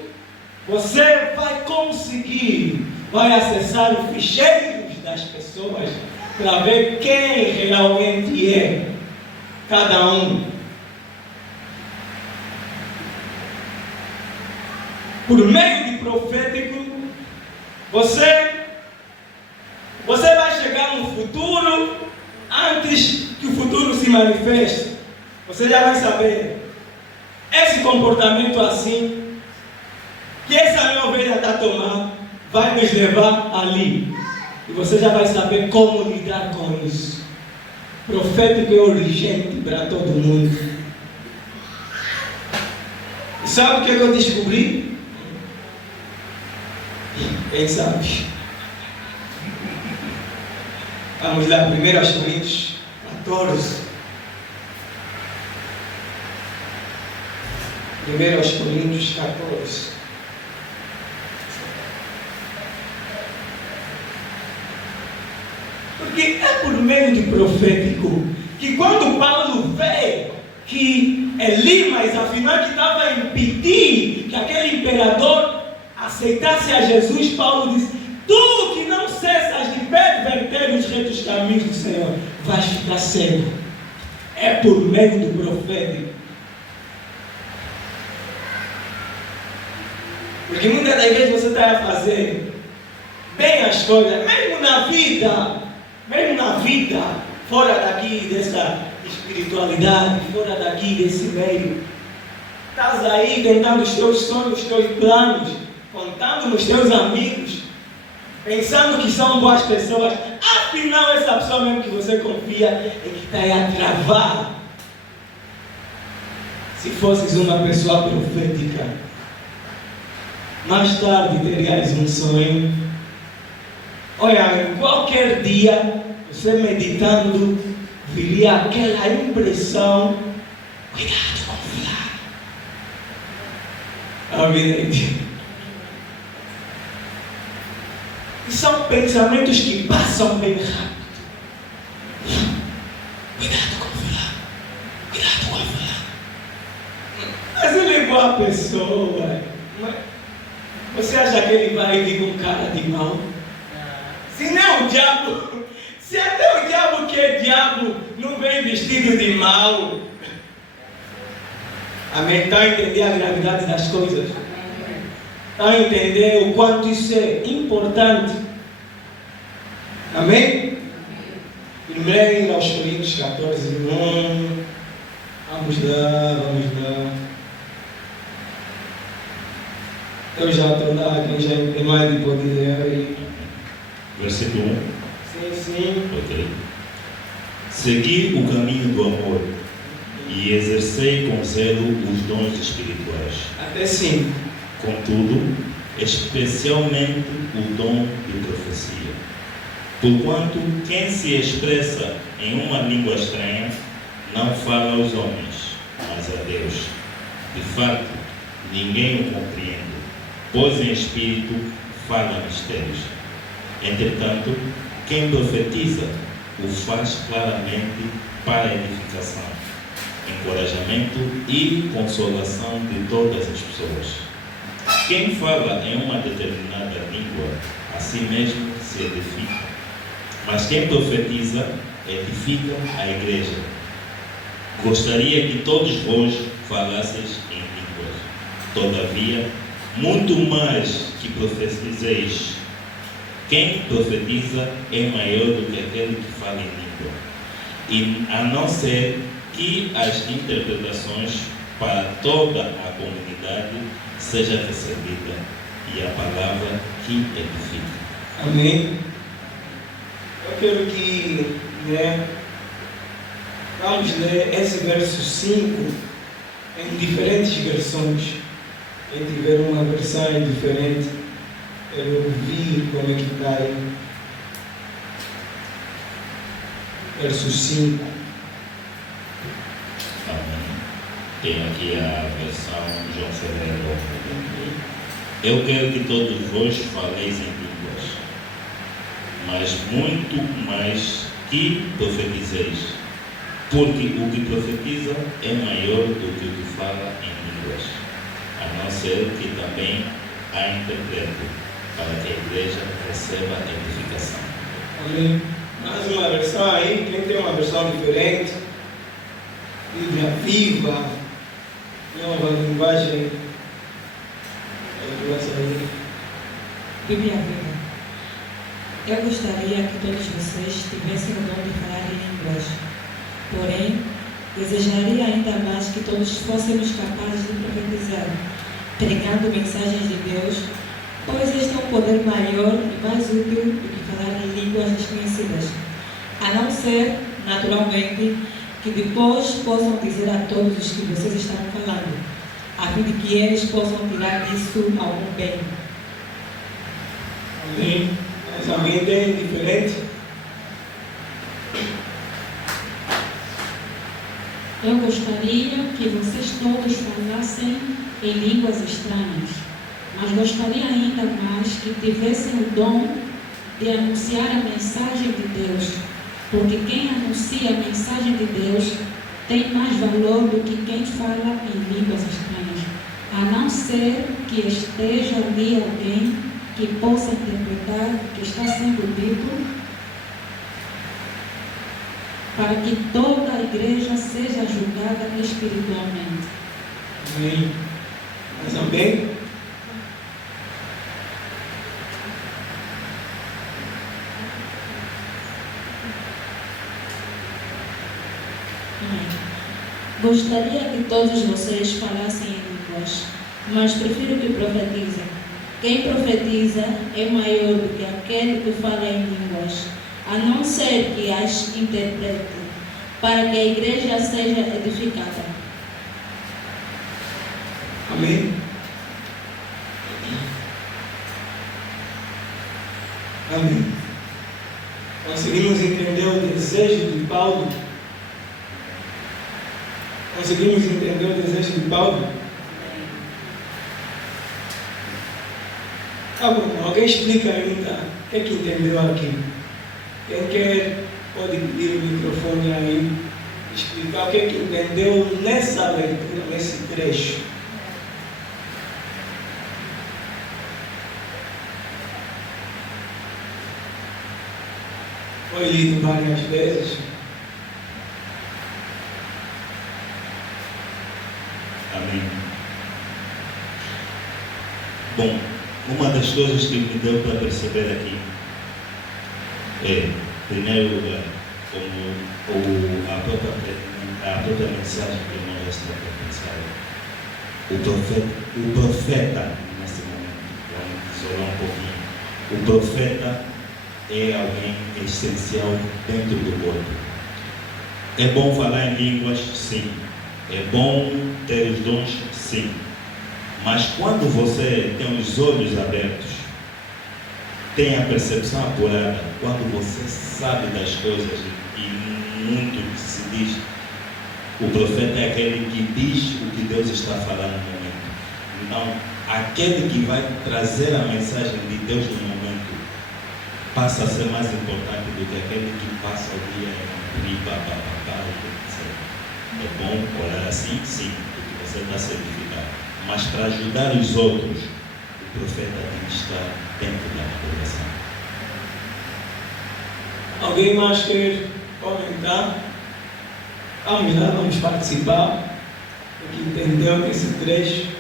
você vai conseguir, vai acessar os ficheiros das pessoas para ver quem realmente é cada um. Por meio de profético, você vai chegar no futuro antes que o futuro se manifeste. Você já vai saber. Esse comportamento assim, que essa minha ovelha está tomando, vai nos levar ali. E você já vai saber como lidar com isso. Profético é urgente para todo mundo. E sabe o que eu descobri? Quem sabe? Vamos lá, 1 Coríntios 14. 1 Coríntios 14. Porque é por meio de profético que quando Paulo vê que Elimas, afinal que estava a impedir que aquele imperador aceitasse a Jesus, Paulo diz: tu que não cessas de perverter os retos caminhos do Senhor, vais ficar cego. É por meio do profético. Porque muitas das vezes você está a fazer bem as coisas, mesmo na vida, fora daqui dessa espiritualidade, fora daqui desse meio. Estás aí tentando os teus sonhos, os teus planos, contando nos teus amigos, pensando que são boas pessoas, afinal essa pessoa mesmo que você confia é que está aí a travar. Se fosses uma pessoa profética, mais tarde terias um sonho. Olha, qualquer dia, você meditando, viria aquela impressão: cuidado com o fulano. Amém. E são pensamentos que passam bem rápido. Cuidado com o fulano. com a pessoa. Você acha que ele vai vir com cara de mal? Se não o diabo, se até o diabo que é diabo não vem vestido de mal. Amém? Está a entender a gravidade das coisas? Está a entender o quanto isso é importante? Amém? Primeiro aos Coríntios 14, 1. Vamos lá. Eu já estou lá, quem já tem mais de poder ler aí. Versículo 1. Sim. Ok. Segui o caminho do amor e exercei com zelo os dons espirituais. Até 5. Contudo, especialmente o dom de profecia. Porquanto quem se expressa em uma língua estranha não fala aos homens, mas a Deus. De fato, ninguém o compreende, pois em espírito fala mistérios. Entretanto, quem profetiza o faz claramente para edificação, encorajamento e consolação de todas as pessoas. Quem fala em uma determinada língua, a si mesmo se edifica. Mas quem profetiza, edifica a igreja. Gostaria que todos vós falasseis em línguas. Todavia, muito mais que profetizeis. Quem profetiza é maior do que aquele que fala em língua. E a não ser que as interpretações para toda a comunidade seja recebida e a palavra que edifica. Amém? Eu quero que vamos ler esse verso 5 em diferentes versões. Quem tiver uma versão diferente, quero ouvir como é que está aí. Verso 5. Amém. Tem aqui a versão João Ferreira. Eu quero que todos vós faleis em línguas, mas muito mais que profetizeis, porque o que profetiza é maior do que o que fala em línguas, a não ser que também a interprete, para que a igreja receba edificação. Amém. Mais uma versão aí, quem tem uma versão diferente, Bíblia viva, nova linguagem, Bíblia viva. Eu gostaria que todos vocês tivessem o dom de falar em línguas. Porém, desejaria ainda mais que todos fôssemos capazes de profetizar, pregando mensagens de Deus, pois este é um poder maior e mais útil do que falar em línguas desconhecidas, a não ser, naturalmente, que depois possam dizer a todos os que vocês estão falando, a fim de que eles possam tirar disso algum bem. Amém. Mas amém é diferente. Eu gostaria que vocês todos falassem em línguas estranhas, mas gostaria ainda mais que tivessem o dom de anunciar a mensagem de Deus, porque quem anuncia a mensagem de Deus tem mais valor do que quem fala em línguas estranhas, a não ser que esteja ali alguém que possa interpretar o que está sendo dito, para que toda a igreja seja ajudada espiritualmente. Amém. Mas amém? Gostaria que todos vocês falassem em línguas, mas prefiro que profetizem. Quem profetiza é maior do que aquele que fala em línguas, a não ser que as interprete, para que a igreja seja edificada. Amém? Amém. Conseguimos entender o desejo de Paulo? Conseguimos entender o desejo de Paulo? Tá bom, alguém explica ainda o que é que entendeu aqui? Quem quer pode pedir o microfone aí, explicar o que é que entendeu nessa leitura, nesse trecho. Foi lido várias vezes. Amém. Bom, uma das coisas que me deu para perceber aqui é, em primeiro lugar, como a própria mensagem que o irmão está pensando. O profeta, nesse momento, vamos isolar um pouquinho. O profeta é alguém essencial dentro do corpo. É bom falar em línguas? Sim. É bom ter os dons? Sim. Mas quando você tem os olhos abertos, tem a percepção apurada, quando você sabe das coisas e muito que se diz, o profeta é aquele que diz o que Deus está falando no momento. Então, aquele que vai trazer a mensagem de Deus no momento passa a ser mais importante do que aquele que passa o dia em etc. É bom orar assim, sim, porque você está certificado. Mas para ajudar os outros, o profeta tem que estar dentro da congregação. Alguém mais quer comentar? Vamos lá, vamos participar. Porque entendeu que esse trecho.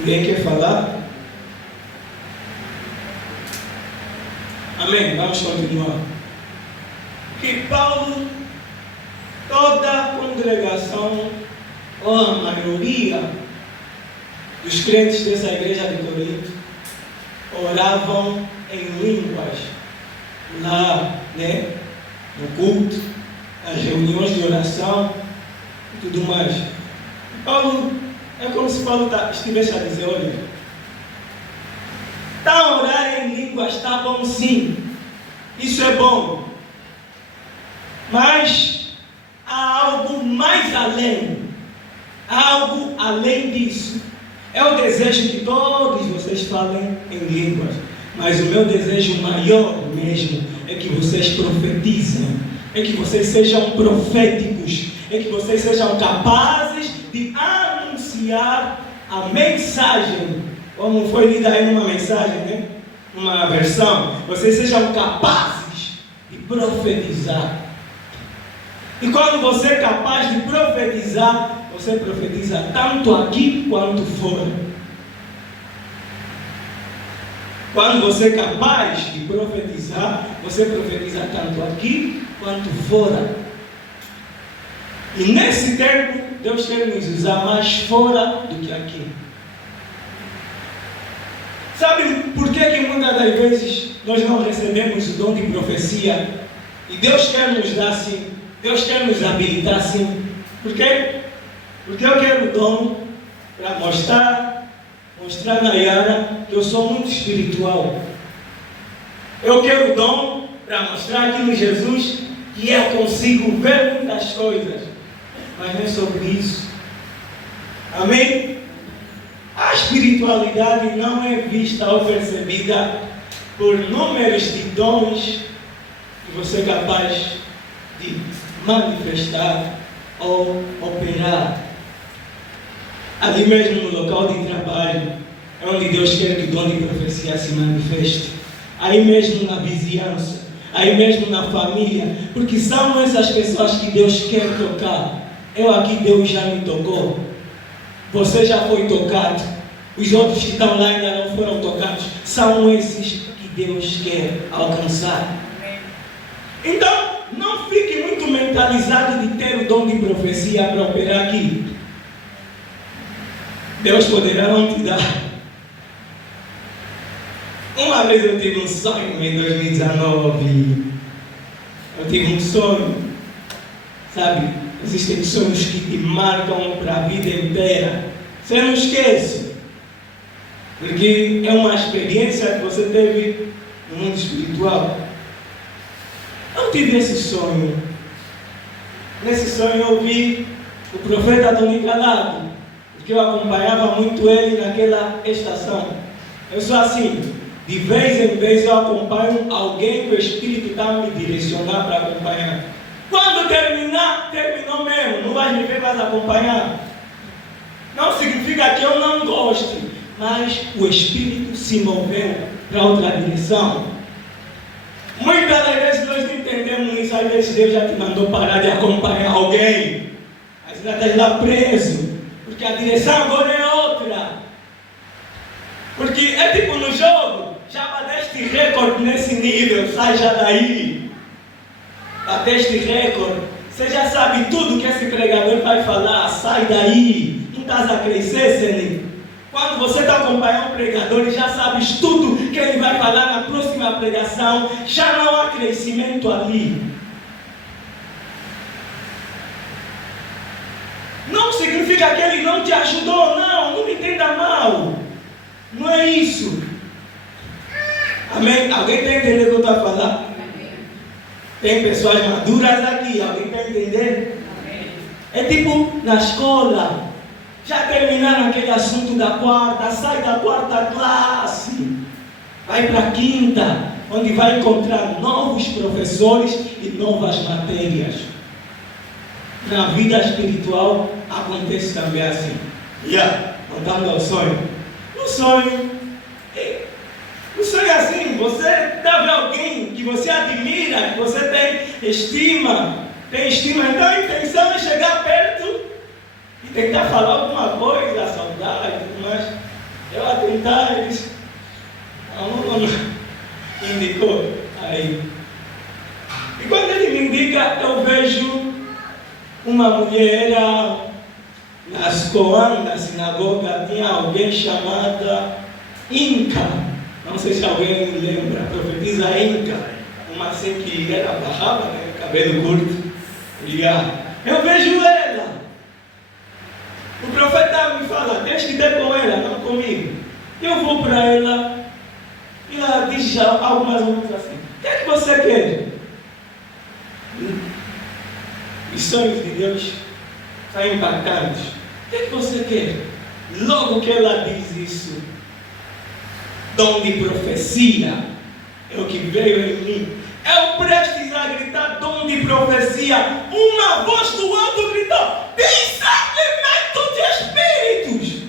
Ninguém quer falar? Amém. Vamos continuar. Que Paulo, toda a congregação, ou a maioria dos crentes dessa igreja de Corinto, oravam em línguas lá, né, no culto, nas reuniões de oração e tudo mais. Paulo, é como se Paulo estivesse a dizer, olha, a orar em línguas está bom sim, isso é bom, mas há algo mais além, há algo além disso. É o desejo que todos vocês falem em línguas, mas o meu desejo maior mesmo é que vocês profetizem, é que vocês sejam proféticos, é que vocês sejam capazes de anunciar a mensagem, como foi lida aí numa mensagem, né? Uma versão, vocês sejam capazes de profetizar. E quando você é capaz de profetizar, você profetiza tanto aqui quanto fora. Quando você é capaz de profetizar, você profetiza tanto aqui quanto fora. E nesse tempo, Deus quer nos usar mais fora do que aqui. Sabe por que muitas das vezes nós não recebemos o dom de profecia? E Deus quer nos dar sim, Deus quer nos habilitar sim. Por quê? Porque eu quero o dom para mostrar na Yara que eu sou muito espiritual. Eu quero o dom para mostrar aqui no Jesus que eu consigo ver muitas coisas. Mas não é sobre isso. Amém? A espiritualidade não é vista ou percebida por números de dons que você é capaz de manifestar ou operar. Ali mesmo no local de trabalho, é onde Deus quer que o dom de profecia se manifeste. Aí mesmo na vizinhança, aí mesmo na família, porque são essas pessoas que Deus quer tocar. Eu aqui, Deus já me tocou. Você já foi tocado. Os outros que estão lá ainda não foram tocados. São esses que Deus quer alcançar. Então, não fique muito mentalizado de ter o dom de profecia para operar aqui. Deus poderá não te dar. Uma vez eu tive um sonho em 2019. Eu tive um sonho. Sabe? Existem sonhos que te marcam para a vida inteira. Você não esquece. Porque é uma experiência que você teve no mundo espiritual. Eu tive esse sonho. Nesse sonho eu vi o profeta Tony Calado, porque eu acompanhava muito ele naquela estação. Eu sou assim, de vez em vez eu acompanho alguém que o Espírito está a me direcionar para acompanhar. Quando terminar, terminou mesmo. Não vai me ver mais acompanhar. Não significa que eu não goste, mas o Espírito se moveu para outra direção. Muitas das vezes nós não entendemos isso. Às vezes Deus já te mandou parar de acompanhar alguém, mas ainda está lá preso, porque a direção agora é outra. Porque é tipo no jogo, já bateste recorde nesse nível, sai já daí. Bateste recorde, você já sabe tudo que esse pregador vai falar, sai daí, não estás a crescer, Senhor. Quando você está acompanhando o pregador e já sabes tudo que ele vai falar na próxima pregação, já não há crescimento ali. Não significa que ele não te ajudou, não me entenda mal. Não é isso. Amém? Alguém está entendendo o que eu estou a falar? Tem pessoas maduras aqui, alguém está entendendo? É tipo na escola. Já terminaram aquele assunto da quarta, sai da quarta classe, vai para a quinta, onde vai encontrar novos professores e novas matérias. Na vida espiritual acontece também assim. Voltando ao sonho. No sonho é assim, você deve alguém que você admira, que você tem estima, então a intenção é chegar perto e tentar falar alguma coisa, saudade, mas eu a tentar, ele disse, não indicou aí. E quando ele me indica, eu vejo uma mulher na Escoan, na sinagoga, tinha alguém chamada Inca. Não sei se alguém lembra, a profetisa Inca, uma assim que era barrava, né, cabelo curto. Eu vejo ela. O profeta me fala, deixa que ter com ela, não comigo. Eu vou para ela e ela diz algumas coisas assim: o que é que você quer? Os sonhos de Deus são impactantes. O que é que você quer? Logo que ela diz isso, dom de profecia é o que veio em mim. Eu prestes a gritar dom de profecia, uma voz do alto gritou: discernimento de espíritos.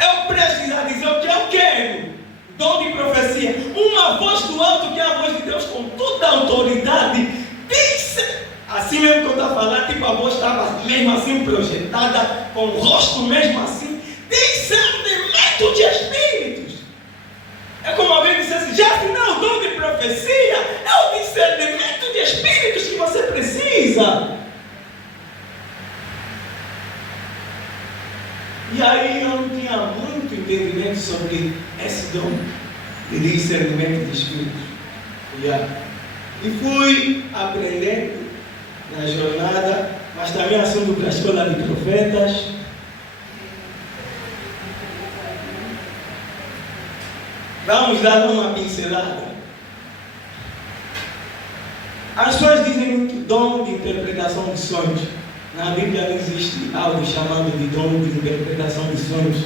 Eu prestes a dizer o que eu quero, dom de profecia. Uma voz do alto, que é a voz de Deus com toda a autoridade, disse, assim mesmo que eu estou a falar, tipo a voz estava mesmo assim projetada, com o rosto mesmo assim, discernimento de espíritos. É como alguém dissesse: já assinou o dom de profecia, é o discernimento de espíritos que você precisa. E aí eu não tinha muito entendimento sobre esse dom de discernimento de espíritos. E fui aprendendo na jornada, mas também assunto para a escola de profetas. Vamos dar uma pincelada. As pessoas dizem muito dom de interpretação de sonhos. Na Bíblia não existe algo chamado de dom de interpretação de sonhos.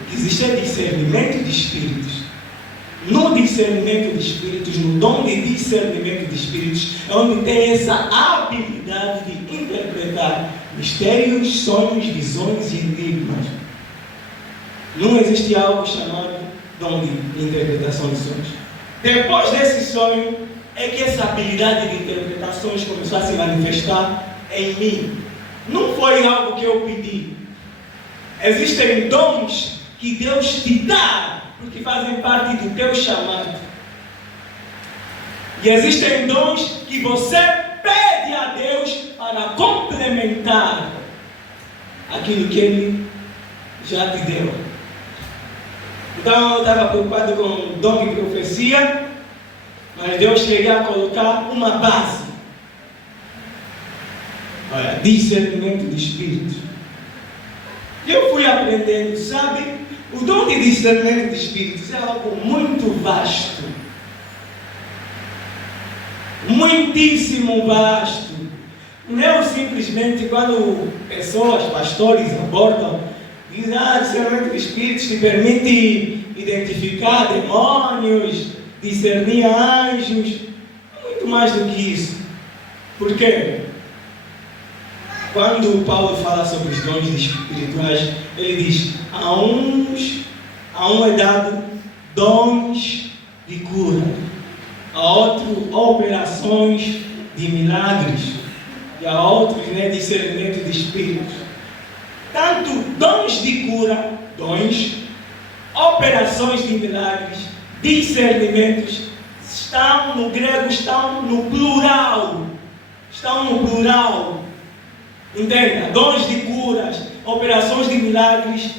O que existe é discernimento de espíritos. No discernimento de espíritos, no dom de discernimento de espíritos, é onde tem essa habilidade de interpretar mistérios, sonhos, visões e enigmas. Não existe algo chamado dom de interpretação de sonhos. Depois desse sonho, é que essa habilidade de interpretações começou a se manifestar em mim. Não foi algo que eu pedi. Existem dons que Deus te dá, porque fazem parte do teu chamado. E existem dons que você pede a Deus para complementar aquilo que Ele já te deu. Então eu estava preocupado com o dom de profecia, mas Deus queria colocar uma base. Olha, discernimento de espíritos. E eu fui aprendendo, sabe? O dom de discernimento de espíritos é algo muito vasto. Muitíssimo vasto. Não é simplesmente quando pessoas, pastores abordam, dizem: discernimento de espíritos te permite identificar demônios, discernir anjos. Muito mais do que isso. Por quê? Quando Paulo fala sobre os dons espirituais, ele diz: a um é dado dons de cura, a outro operações de milagres, e a outros discernimento de espíritos. Tanto dons de cura, dons, operações de milagres, discernimentos, estão no grego, estão no plural. Estão no plural. Entenda? Dons de curas, operações de milagres,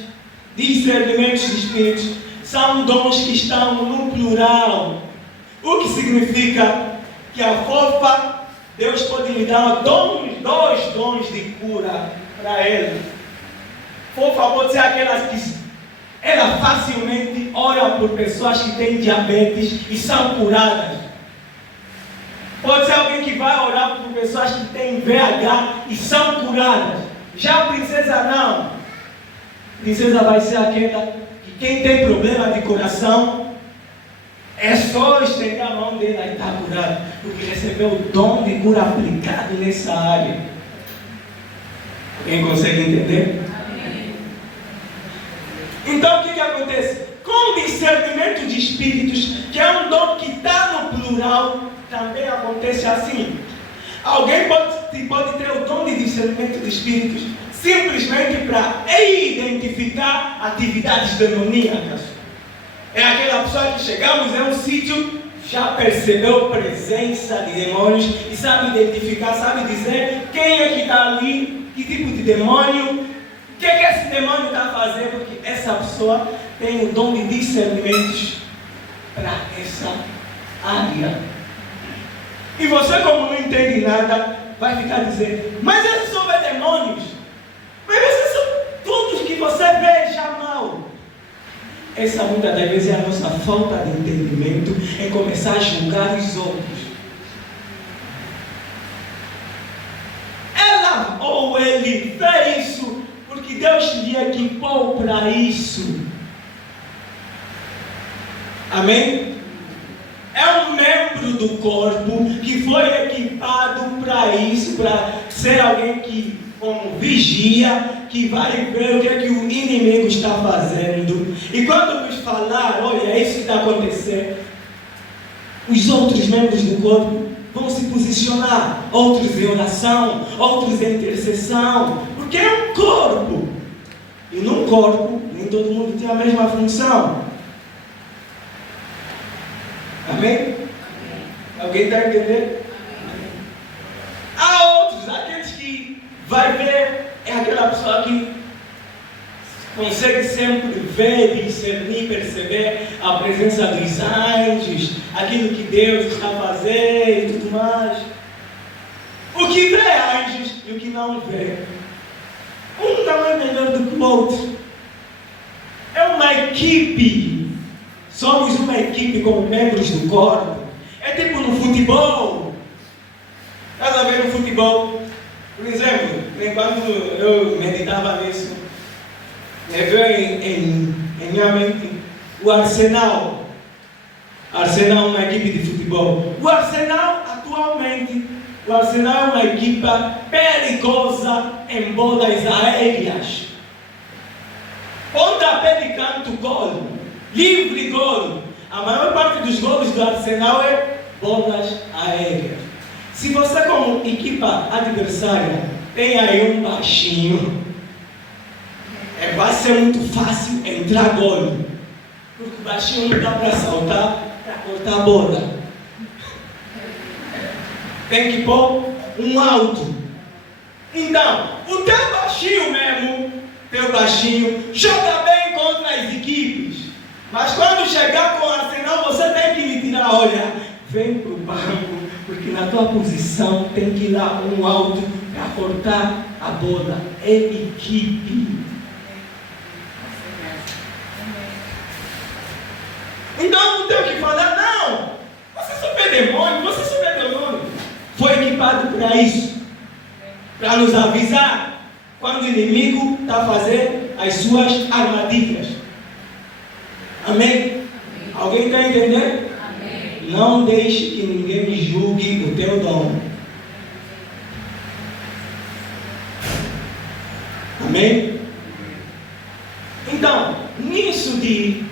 discernimentos de espíritos, são dons que estão no plural. O que significa que a fofa, Deus pode lhe dar dois dons de cura para ele. Fofa pode ser aquelas que ela facilmente ora por pessoas que têm diabetes e são curadas. Pode ser alguém que vai orar por pessoas que têm VH e são curadas. Já a princesa não. A princesa vai ser aquela que quem tem problema de coração é só estender a mão dela e está curada. Porque recebeu o dom de cura aplicado nessa área. Alguém consegue entender? Então o que acontece? Com o discernimento de espíritos, que é um dom que está no plural, também acontece assim. Alguém pode ter o dom de discernimento de espíritos simplesmente para identificar atividades demoníacas. É aquela pessoa que chegamos em um sítio, já percebeu presença de demônios e sabe identificar, sabe dizer quem é que está ali, que tipo de demônio, o que esse demônio está fazendo, porque essa pessoa tem o dom de discernimentos para essa área. E você, como não entende nada, vai ficar dizendo: mas esses são demônios, mas esses são todos que você veja mal. Essa muitas das vezes é a nossa falta de entendimento em começar a julgar os outros. Ela ou ele fez isso porque Deus lhe equipou para isso. Amém? É um membro do corpo que foi equipado para isso, para ser alguém que, como vigia, que vai ver o que é que o inimigo está fazendo. E quando nos falar, olha, é isso que está acontecendo, os outros membros do corpo vão se posicionar, outros em oração, outros em intercessão, porque é um corpo. E num corpo, nem todo mundo tem a mesma função. Amém? Alguém está entendendo? Há outros, aqueles que vai ver, é aquela pessoa que consegue sempre ver, discernir, perceber a presença dos anjos, aquilo que Deus está fazendo e tudo mais. O que vê anjos e o que não vê. Um não é melhor do que o outro. É uma equipe. Somos uma equipe como membros do corpo. É tipo no futebol. Estás a ver no futebol? Por exemplo, enquanto eu meditava nisso, veio em minha mente o Arsenal. Arsenal é uma equipe de futebol. O Arsenal, atualmente, o Arsenal é uma equipa perigosa em bolas aéreas. Pontapé de canto, gol. Livre gol. A maior parte dos gols do Arsenal é bolas aéreas. Se você, como equipa adversária, tem aí um baixinho, vai ser muito fácil entrar gol. Porque o baixinho não dá para saltar, para cortar a bola. Tem que pôr um alto. Então, o teu baixinho mesmo, teu baixinho, joga bem contra as equipes. Mas quando chegar com o Arsenal, você tem que lhe tirar, olha, vem para o banco, porque na tua posição tem que ir lá um alto para cortar a bola. É equipe. Então não tem o que falar, não. Você só vê demônio, você só vê demônio. Foi equipado para isso. Para nos avisar quando o inimigo está fazendo as suas armadilhas. Amém? Amém. Alguém está entendendo? Amém. Não deixe que ninguém julgue o teu dom. Amém? Então, nisso de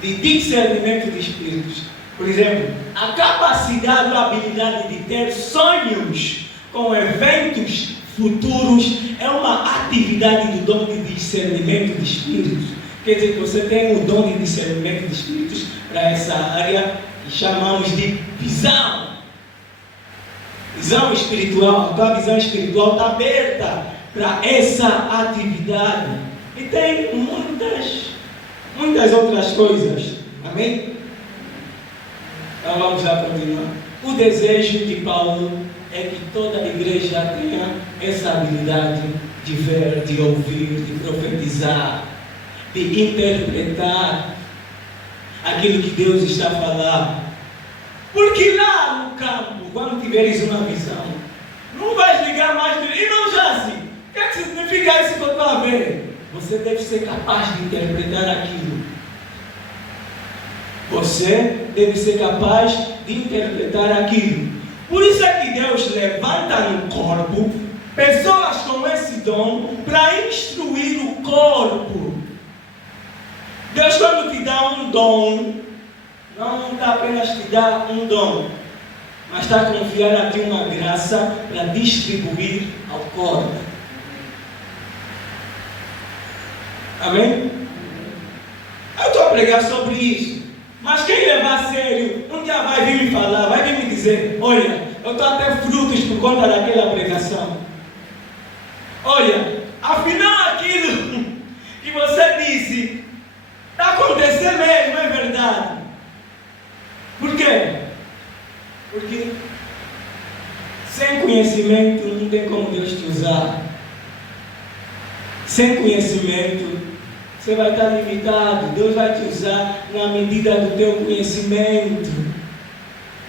discernimento de espíritos, por exemplo, a capacidade ou habilidade de ter sonhos com eventos futuros é uma atividade do dom de discernimento de espíritos. Quer dizer que você tem o dom de discernimento de espíritos para essa área que chamamos de visão. Visão espiritual. A tua visão espiritual está aberta para essa atividade. E tem muitas outras coisas. Amém? Então vamos lá continuar. O desejo de Paulo é que toda a igreja tenha essa habilidade de ver, de ouvir, de profetizar, de interpretar aquilo que Deus está a falar. Porque lá no campo, quando tiveres uma visão, não vais ligar mais e não já assim. O que é que significa isso que eu estou a ver? Você deve ser capaz de interpretar aquilo. Você deve ser capaz de interpretar aquilo. Por isso é que Deus levanta no corpo pessoas com esse dom para instruir o corpo. Deus, quando te dá um dom, não está apenas te dar um dom, mas está a confiar a ti uma graça para distribuir ao corpo. Amém? Eu estou a pregar sobre isso. Mas quem levar a sério, um dia vai vir me falar, vai vir me dizer: olha, eu estou a ter frutos por conta daquela pregação. Olha, afinal aquilo que você disse está acontecendo mesmo, é verdade. Por quê? Porque sem conhecimento não tem como Deus te usar. Sem conhecimento você vai estar limitado. Deus vai te usar na medida do teu conhecimento.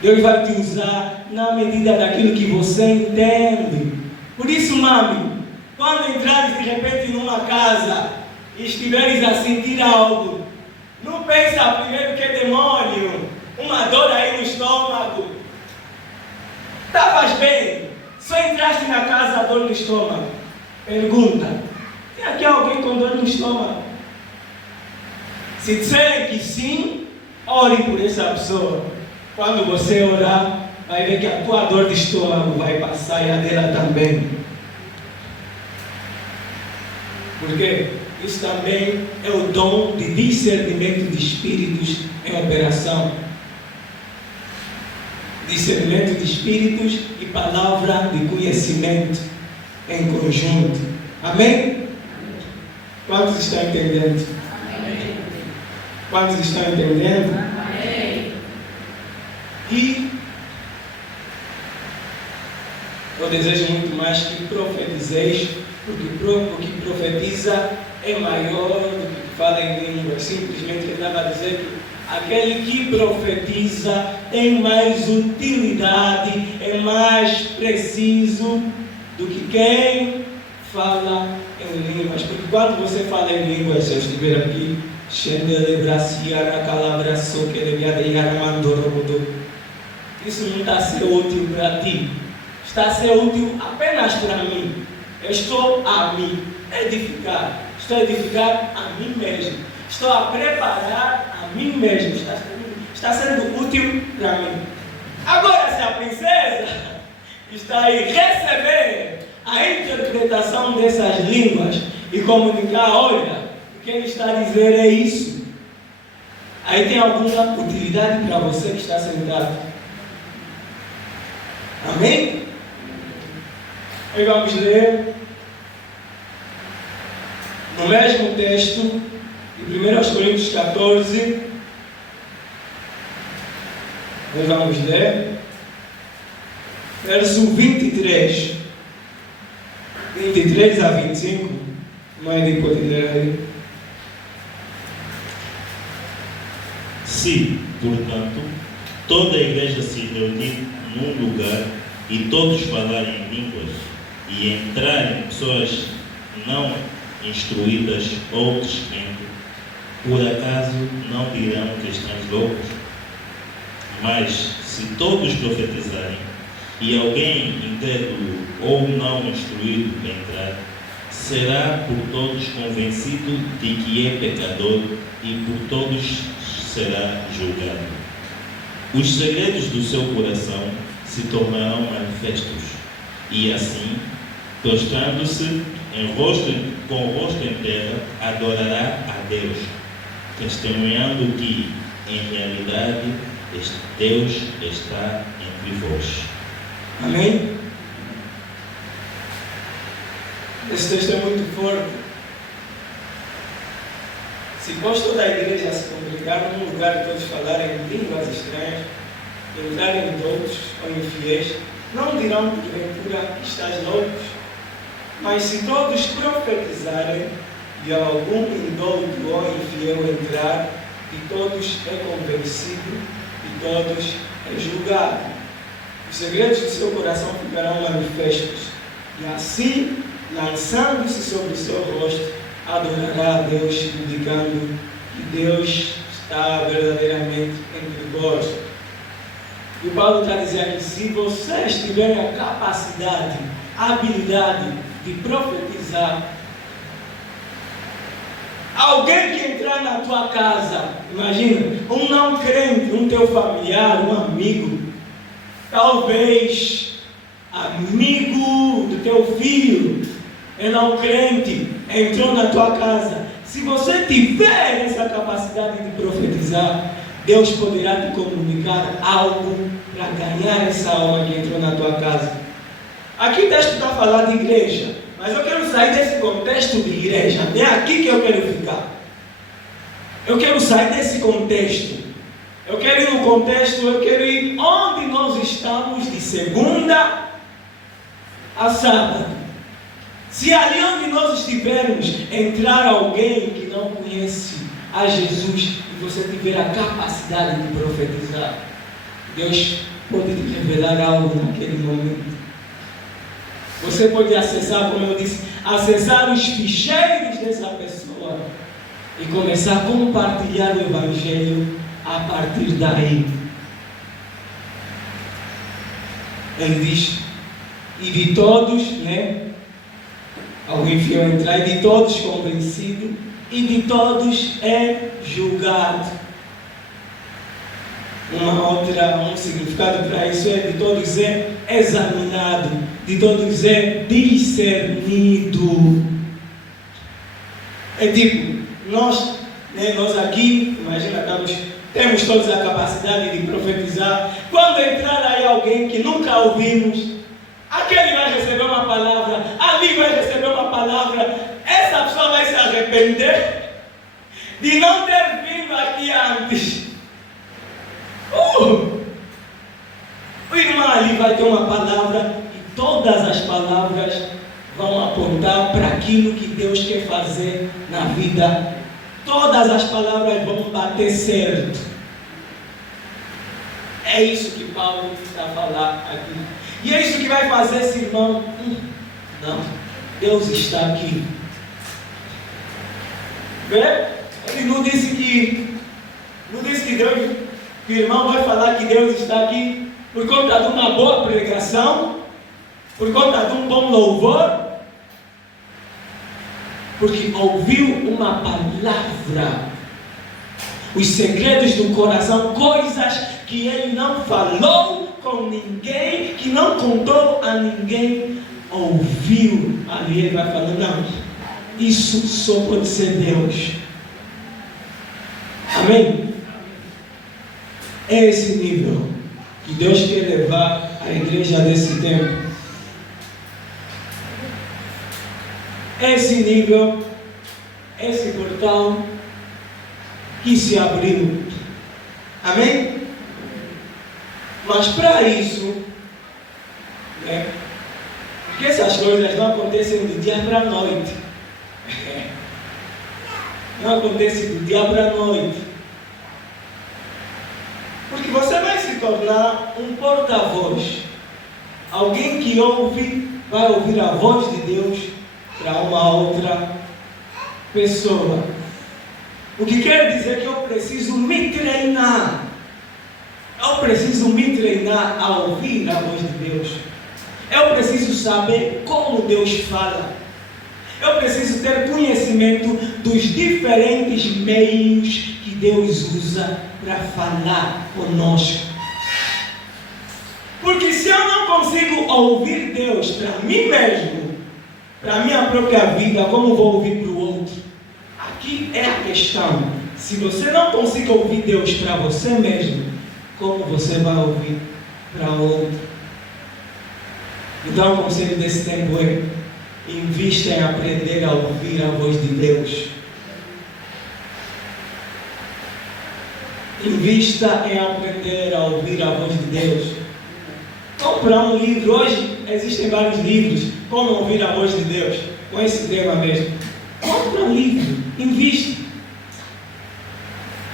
Deus vai te usar na medida daquilo que você entende. Por isso, mami, quando entrares de repente numa casa e estiveres a sentir algo, não pensa primeiro que é demônio, uma dor aí no estômago. Estavas bem, só entraste na casa a dor no estômago. Pergunta: tem aqui alguém com dor no estômago? Se disserem que sim, ore por essa pessoa. Quando você orar, vai ver que a tua dor de estômago vai passar e a dela também. Porque isso também é o dom de discernimento de espíritos em operação. Discernimento de espíritos e palavra de conhecimento em conjunto. Amém? Quantos estão entendendo? Quantos estão entendendo? Amém. E eu desejo muito mais que profetizeis, porque o que profetiza é maior do que fala em línguas. Simplesmente ele estava a dizer que aquele que profetiza tem mais utilidade, é mais preciso do que quem fala em línguas. Porque quando você fala em línguas, se eu estiver aqui, isso não está a ser útil para ti, está a ser útil apenas para mim. Eu estou a me edificar, estou a edificar a mim mesmo, estou a preparar a mim mesmo, está sendo útil para mim. Agora, se a princesa está aí receber a interpretação dessas línguas e comunicar: olha, o que ele está a dizer é isso, aí tem alguma utilidade para você que está sentado. Amém? Aí vamos ler no mesmo texto de 1 Coríntios 14. Nós vamos ler verso 23 a 25. Mãe, pode ler aí. Se, portanto, toda a igreja se reunir num lugar e todos falarem em línguas e entrarem pessoas não instruídas ou descrentes, por acaso não dirão que estamos loucos? Mas se todos profetizarem e alguém incrédulo ou não instruído entrar, será por todos convencido de que é pecador e por todos será julgado. Os segredos do seu coração se tornarão manifestos, e assim, prostrando-se com o rosto em terra, adorará a Deus, testemunhando que, em realidade, Deus está entre vós. Amém? Esse texto é muito forte. Se pôs toda a igreja a se congregar num lugar e todos falarem línguas estranhas, entrarem todos ou infiéis, não dirão porventura que estás loucos. Mas se todos profetizarem e algum indólito ou infiel entrar, e todos é convencido e todos é julgado, os segredos do seu coração ficarão manifestos, e assim, lançando-se sobre o seu rosto, adorará a Deus, indicando que Deus está verdadeiramente entre vós. E o Paulo está dizendo que se vocês tiverem a capacidade, a habilidade de profetizar, alguém que entrar na tua casa, imagina, um não crente, um teu familiar, um amigo, talvez amigo do teu filho, é não crente, entrou na tua casa. Se você tiver essa capacidade de profetizar, Deus poderá te comunicar algo para ganhar essa alma que entrou na tua casa. Aqui o texto está falando de igreja, mas eu quero sair desse contexto de igreja. É aqui que eu quero ficar. Eu quero sair desse contexto. Eu quero ir no contexto, eu quero ir onde nós estamos de segunda a sábado. Se ali onde nós estivermos entrar alguém que não conhece a Jesus e você tiver a capacidade de profetizar, Deus pode te revelar algo naquele momento. Você pode acessar, como eu disse, acessar os ficheiros dessa pessoa e começar a compartilhar o Evangelho a partir daí. Ele diz, e de todos, ao infiel entrar, e de todos convencido, e de todos é julgado. Um significado para isso é de todos é examinado, de todos é discernido. É tipo, nós aqui, imagina, temos todos a capacidade de profetizar. Quando entrar aí alguém que nunca ouvimos, aquele vai receber uma palavra, ali vai receber uma palavra, essa pessoa vai se arrepender de não ter vindo aqui antes. O irmão ali vai ter uma palavra e todas as palavras vão apontar para aquilo que Deus quer fazer na vida. Todas as palavras vão bater certo. É isso que Paulo está a falar aqui. E é isso que vai fazer esse irmão. Não, Deus está aqui. Vê? Ele não disse que Deus, que o irmão vai falar que Deus está aqui por conta de uma boa pregação, por conta de um bom louvor, porque ouviu uma palavra, os segredos do coração, coisas que ele não falou com ninguém, que não contou a ninguém, ouviu. Ali ele vai falando, não, isso só pode ser Deus. Amém? É esse nível que Deus quer levar a igreja desse tempo. Esse nível, esse portal que se abriu. Amém? Mas para isso, porque essas coisas não acontecem do dia para a noite. Não acontece do dia para a noite. Porque você vai se tornar um porta-voz. Alguém que vai ouvir a voz de Deus para uma outra pessoa. O que quer dizer que eu preciso me treinar. Eu preciso me treinar a ouvir a voz de Deus. Eu preciso saber como Deus fala. Eu preciso ter conhecimento dos diferentes meios que Deus usa para falar conosco. Porque se eu não consigo ouvir Deus para mim mesmo, para a minha própria vida, como vou ouvir para o outro? Aqui é a questão. Se você não consegue ouvir Deus para você mesmo, como você vai ouvir para o outro? Então o conselho desse tempo é: invista em aprender a ouvir a voz de Deus. Invista em aprender a ouvir a voz de Deus. Comprar um livro. Hoje existem vários livros. Como ouvir a voz de Deus? Com esse tema mesmo. Compra um livro. Invista.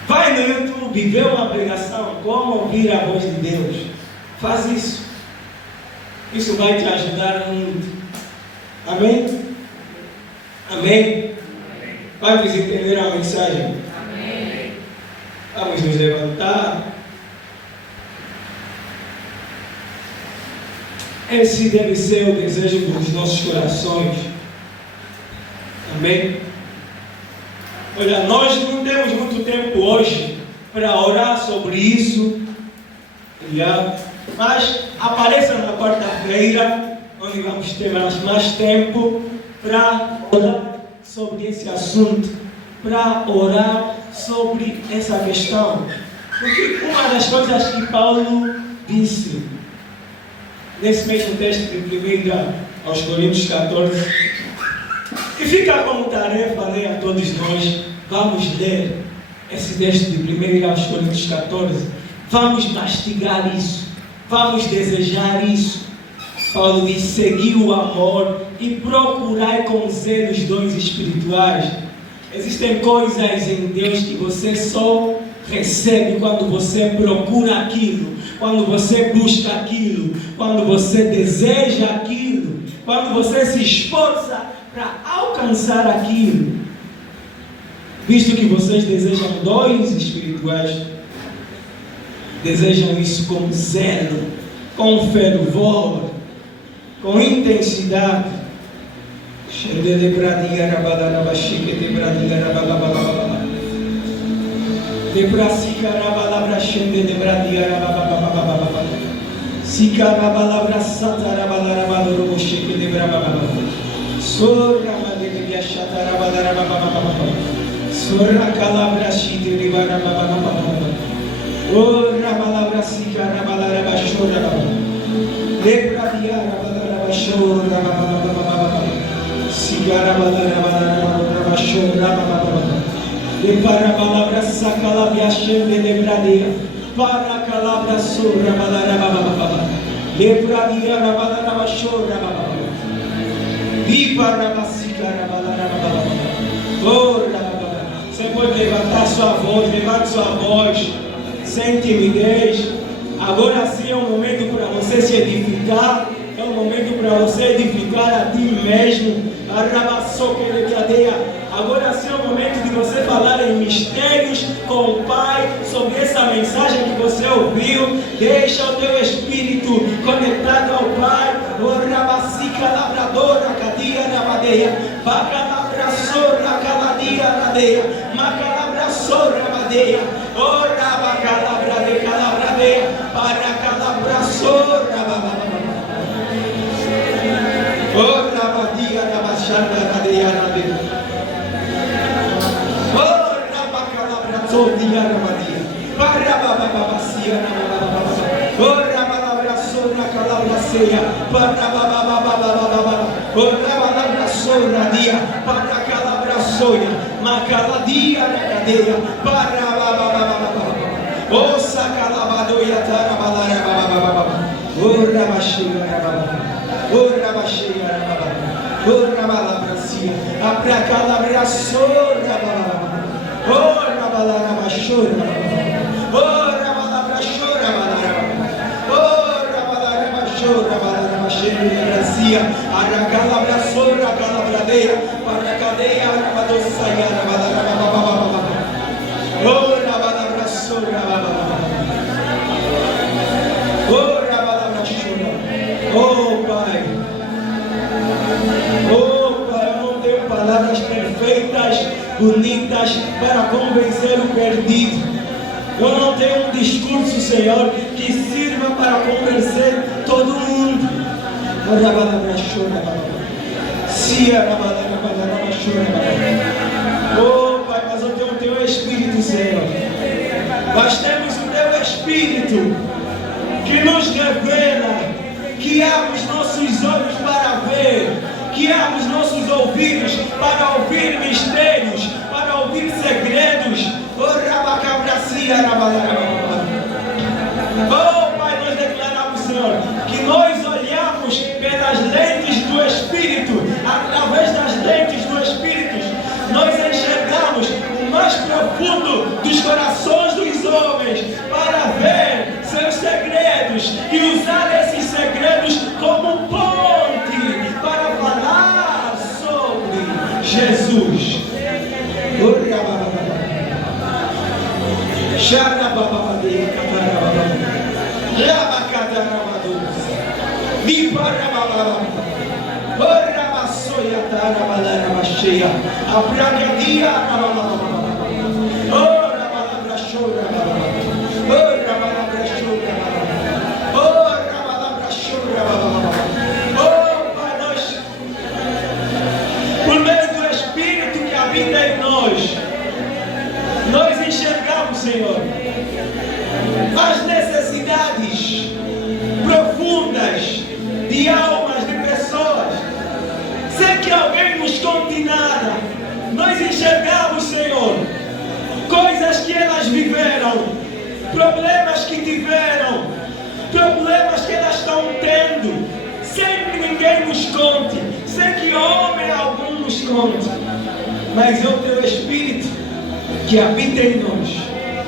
Vai no YouTube, vê uma pregação. Como ouvir a voz de Deus? Faz isso. Isso vai te ajudar muito. Amém? Amém? Quantos entenderam a mensagem? Amém. Vamos nos levantar. Esse deve ser o desejo dos nossos corações. Amém? Olha, nós não temos muito tempo hoje para orar sobre isso. Mas apareça na quarta-feira, onde vamos ter mais tempo para orar sobre esse assunto, para orar sobre essa questão. Porque uma das coisas que Paulo disse nesse mesmo texto de 1 aos Coríntios 14, e fica como tarefa, a todos nós, vamos ler esse texto de 1 aos Coríntios 14, vamos mastigar isso, vamos desejar isso. Paulo diz: segui o amor e procurai com zelo os dons espirituais. Existem coisas em Deus que você só recebe quando você procura aquilo, quando você busca aquilo, quando você deseja aquilo, quando você se esforça para alcançar aquilo. Visto que vocês desejam dons espirituais, desejam isso com zelo, com fervor, com intensidade. Para palavra sacalabia chende de bradeia, para calabra surra balarababa, lebradia rabalaraba chorra bababa, vi para bacicara balarababa. Você pode levantar sua voz, levante sua voz, sem timidez. Agora sim é um momento para você se edificar, é um momento para você edificar a ti mesmo. Agora sim é o momento de você falar em mistérios com o Pai sobre essa mensagem que você ouviu. Deixa o teu espírito conectado ao Pai. Labradora, cadia na madeia, bacalabrasora, caladia madeia, macalabrasora madeia, ora bacalabra de calabradeia, para calabrasora, ora badia na baixada cadeia madeia, ora bacalabrasora madeia, para bababacia na ora balabrasora calabraceia, para Ora dia para calabraçoia, macaladia na cadeia, para ossa calabadoia tarabalara, ora baixeira, ora baixeira, ora balabracia, para calabraçoia, ora balarabaxora, ora balabraxora, ora balarabaxora, Gracia, aracalabraçora, calabradeia, para cadeia, arabadoçaia, arabalabababababa. Ora balabraçora, ora balabraçora. Oh Pai, eu não tenho bonitas para convencer o perdido. Eu não tenho um discurso, Senhor, que sirva para convencer todo mundo. Oh, Pai, mas eu tenho o Teu Espírito, Senhor. Nós temos o Teu Espírito que nos revela, que abre os nossos olhos para ver, que abre os nossos ouvidos para ouvir mistérios, para ouvir segredos. Oh, Pai, nós declaramos, Senhor, que nós olhamos pelas lentes do Espírito, através das lentes do Espírito, nós enxergamos o mais profundo dos corações dos homens para ver seus segredos e usar esses segredos como ponte para falar sobre Jesus. Por meio do Espírito que habita em nós enxergamos, Senhor, as necessidades profundas de almas, de pessoas, sem que alguém nos conte nada. Nós enxergamos, Senhor, coisas que elas viveram, problemas que tiveram, problemas que elas estão tendo, sem que ninguém nos conte, sem que homem algum nos conte. Mas é o Teu Espírito que habita em nós,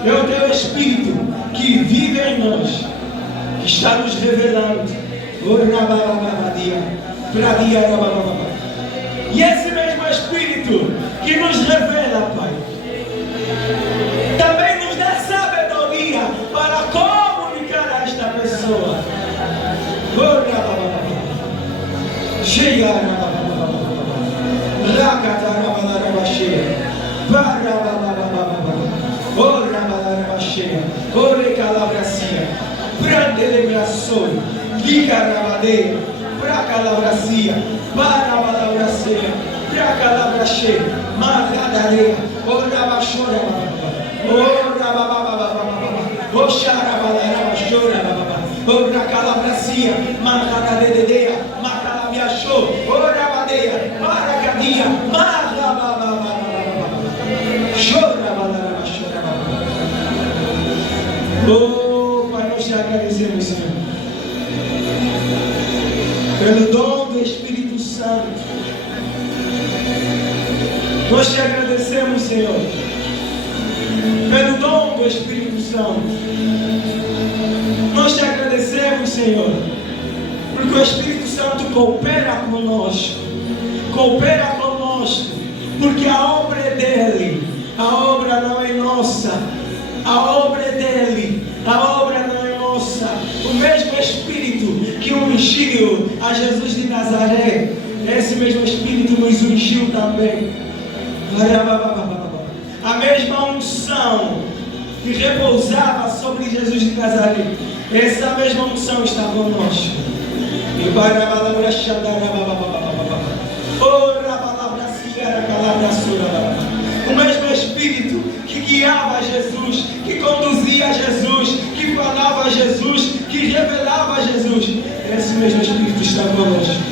é o Teu Espírito que vive em nós, que está nos revelando. E esse mesmo Espírito que nos revela, Pai, também nos dá sabedoria para comunicar a esta pessoa. Ore calabracia, brandelebraçoi, guicarabadeia, pra calabracia, barabalabracia, pra calabrache, maradareia, orabachora, orababababababa, oxarabalarabachora, ora calabracia, maradaredeia, macalabiachô, orabadeia, maracadia, marabababababa, chora. Oh, Pai, nós te agradecemos, Senhor, pelo dom do Espírito Santo. Nós te agradecemos, Senhor, pelo dom do Espírito Santo. Nós te agradecemos, Senhor, porque o Espírito Santo coopera conosco, porque a obra é dele, a obra não é nossa. A obra é dele, a obra não é nossa. O mesmo Espírito que ungiu a Jesus de Nazaré, esse mesmo Espírito nos ungiu também. A mesma unção que repousava sobre Jesus de Nazaré, essa mesma unção está conosco. O mesmo Espírito que guiava Jesus, que conduzia Jesus, que falava a Jesus, que revelava a Jesus, esse mesmo Espírito está conosco.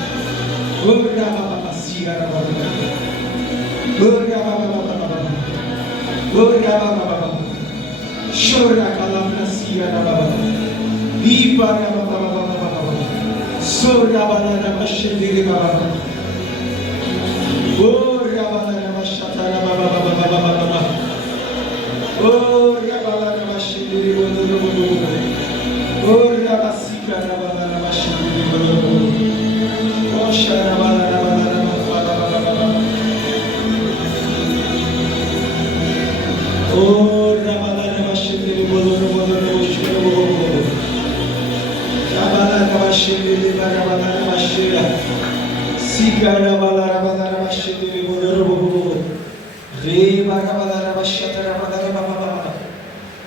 Re barabalaraba shatarabalarababa.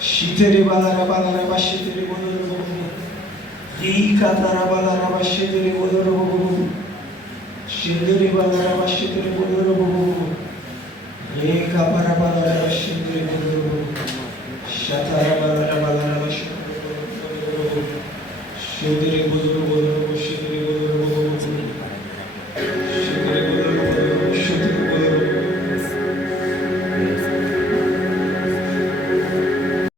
Shitere balaraba shitere bodorobo. Rikatarabalaraba shitere bodorobo. Shitere balaraba shitere bodorobo. Reka barabalaraba shitere bodorobo. Shatarabalaraba shitere bodorobo. Shitere bodorobo.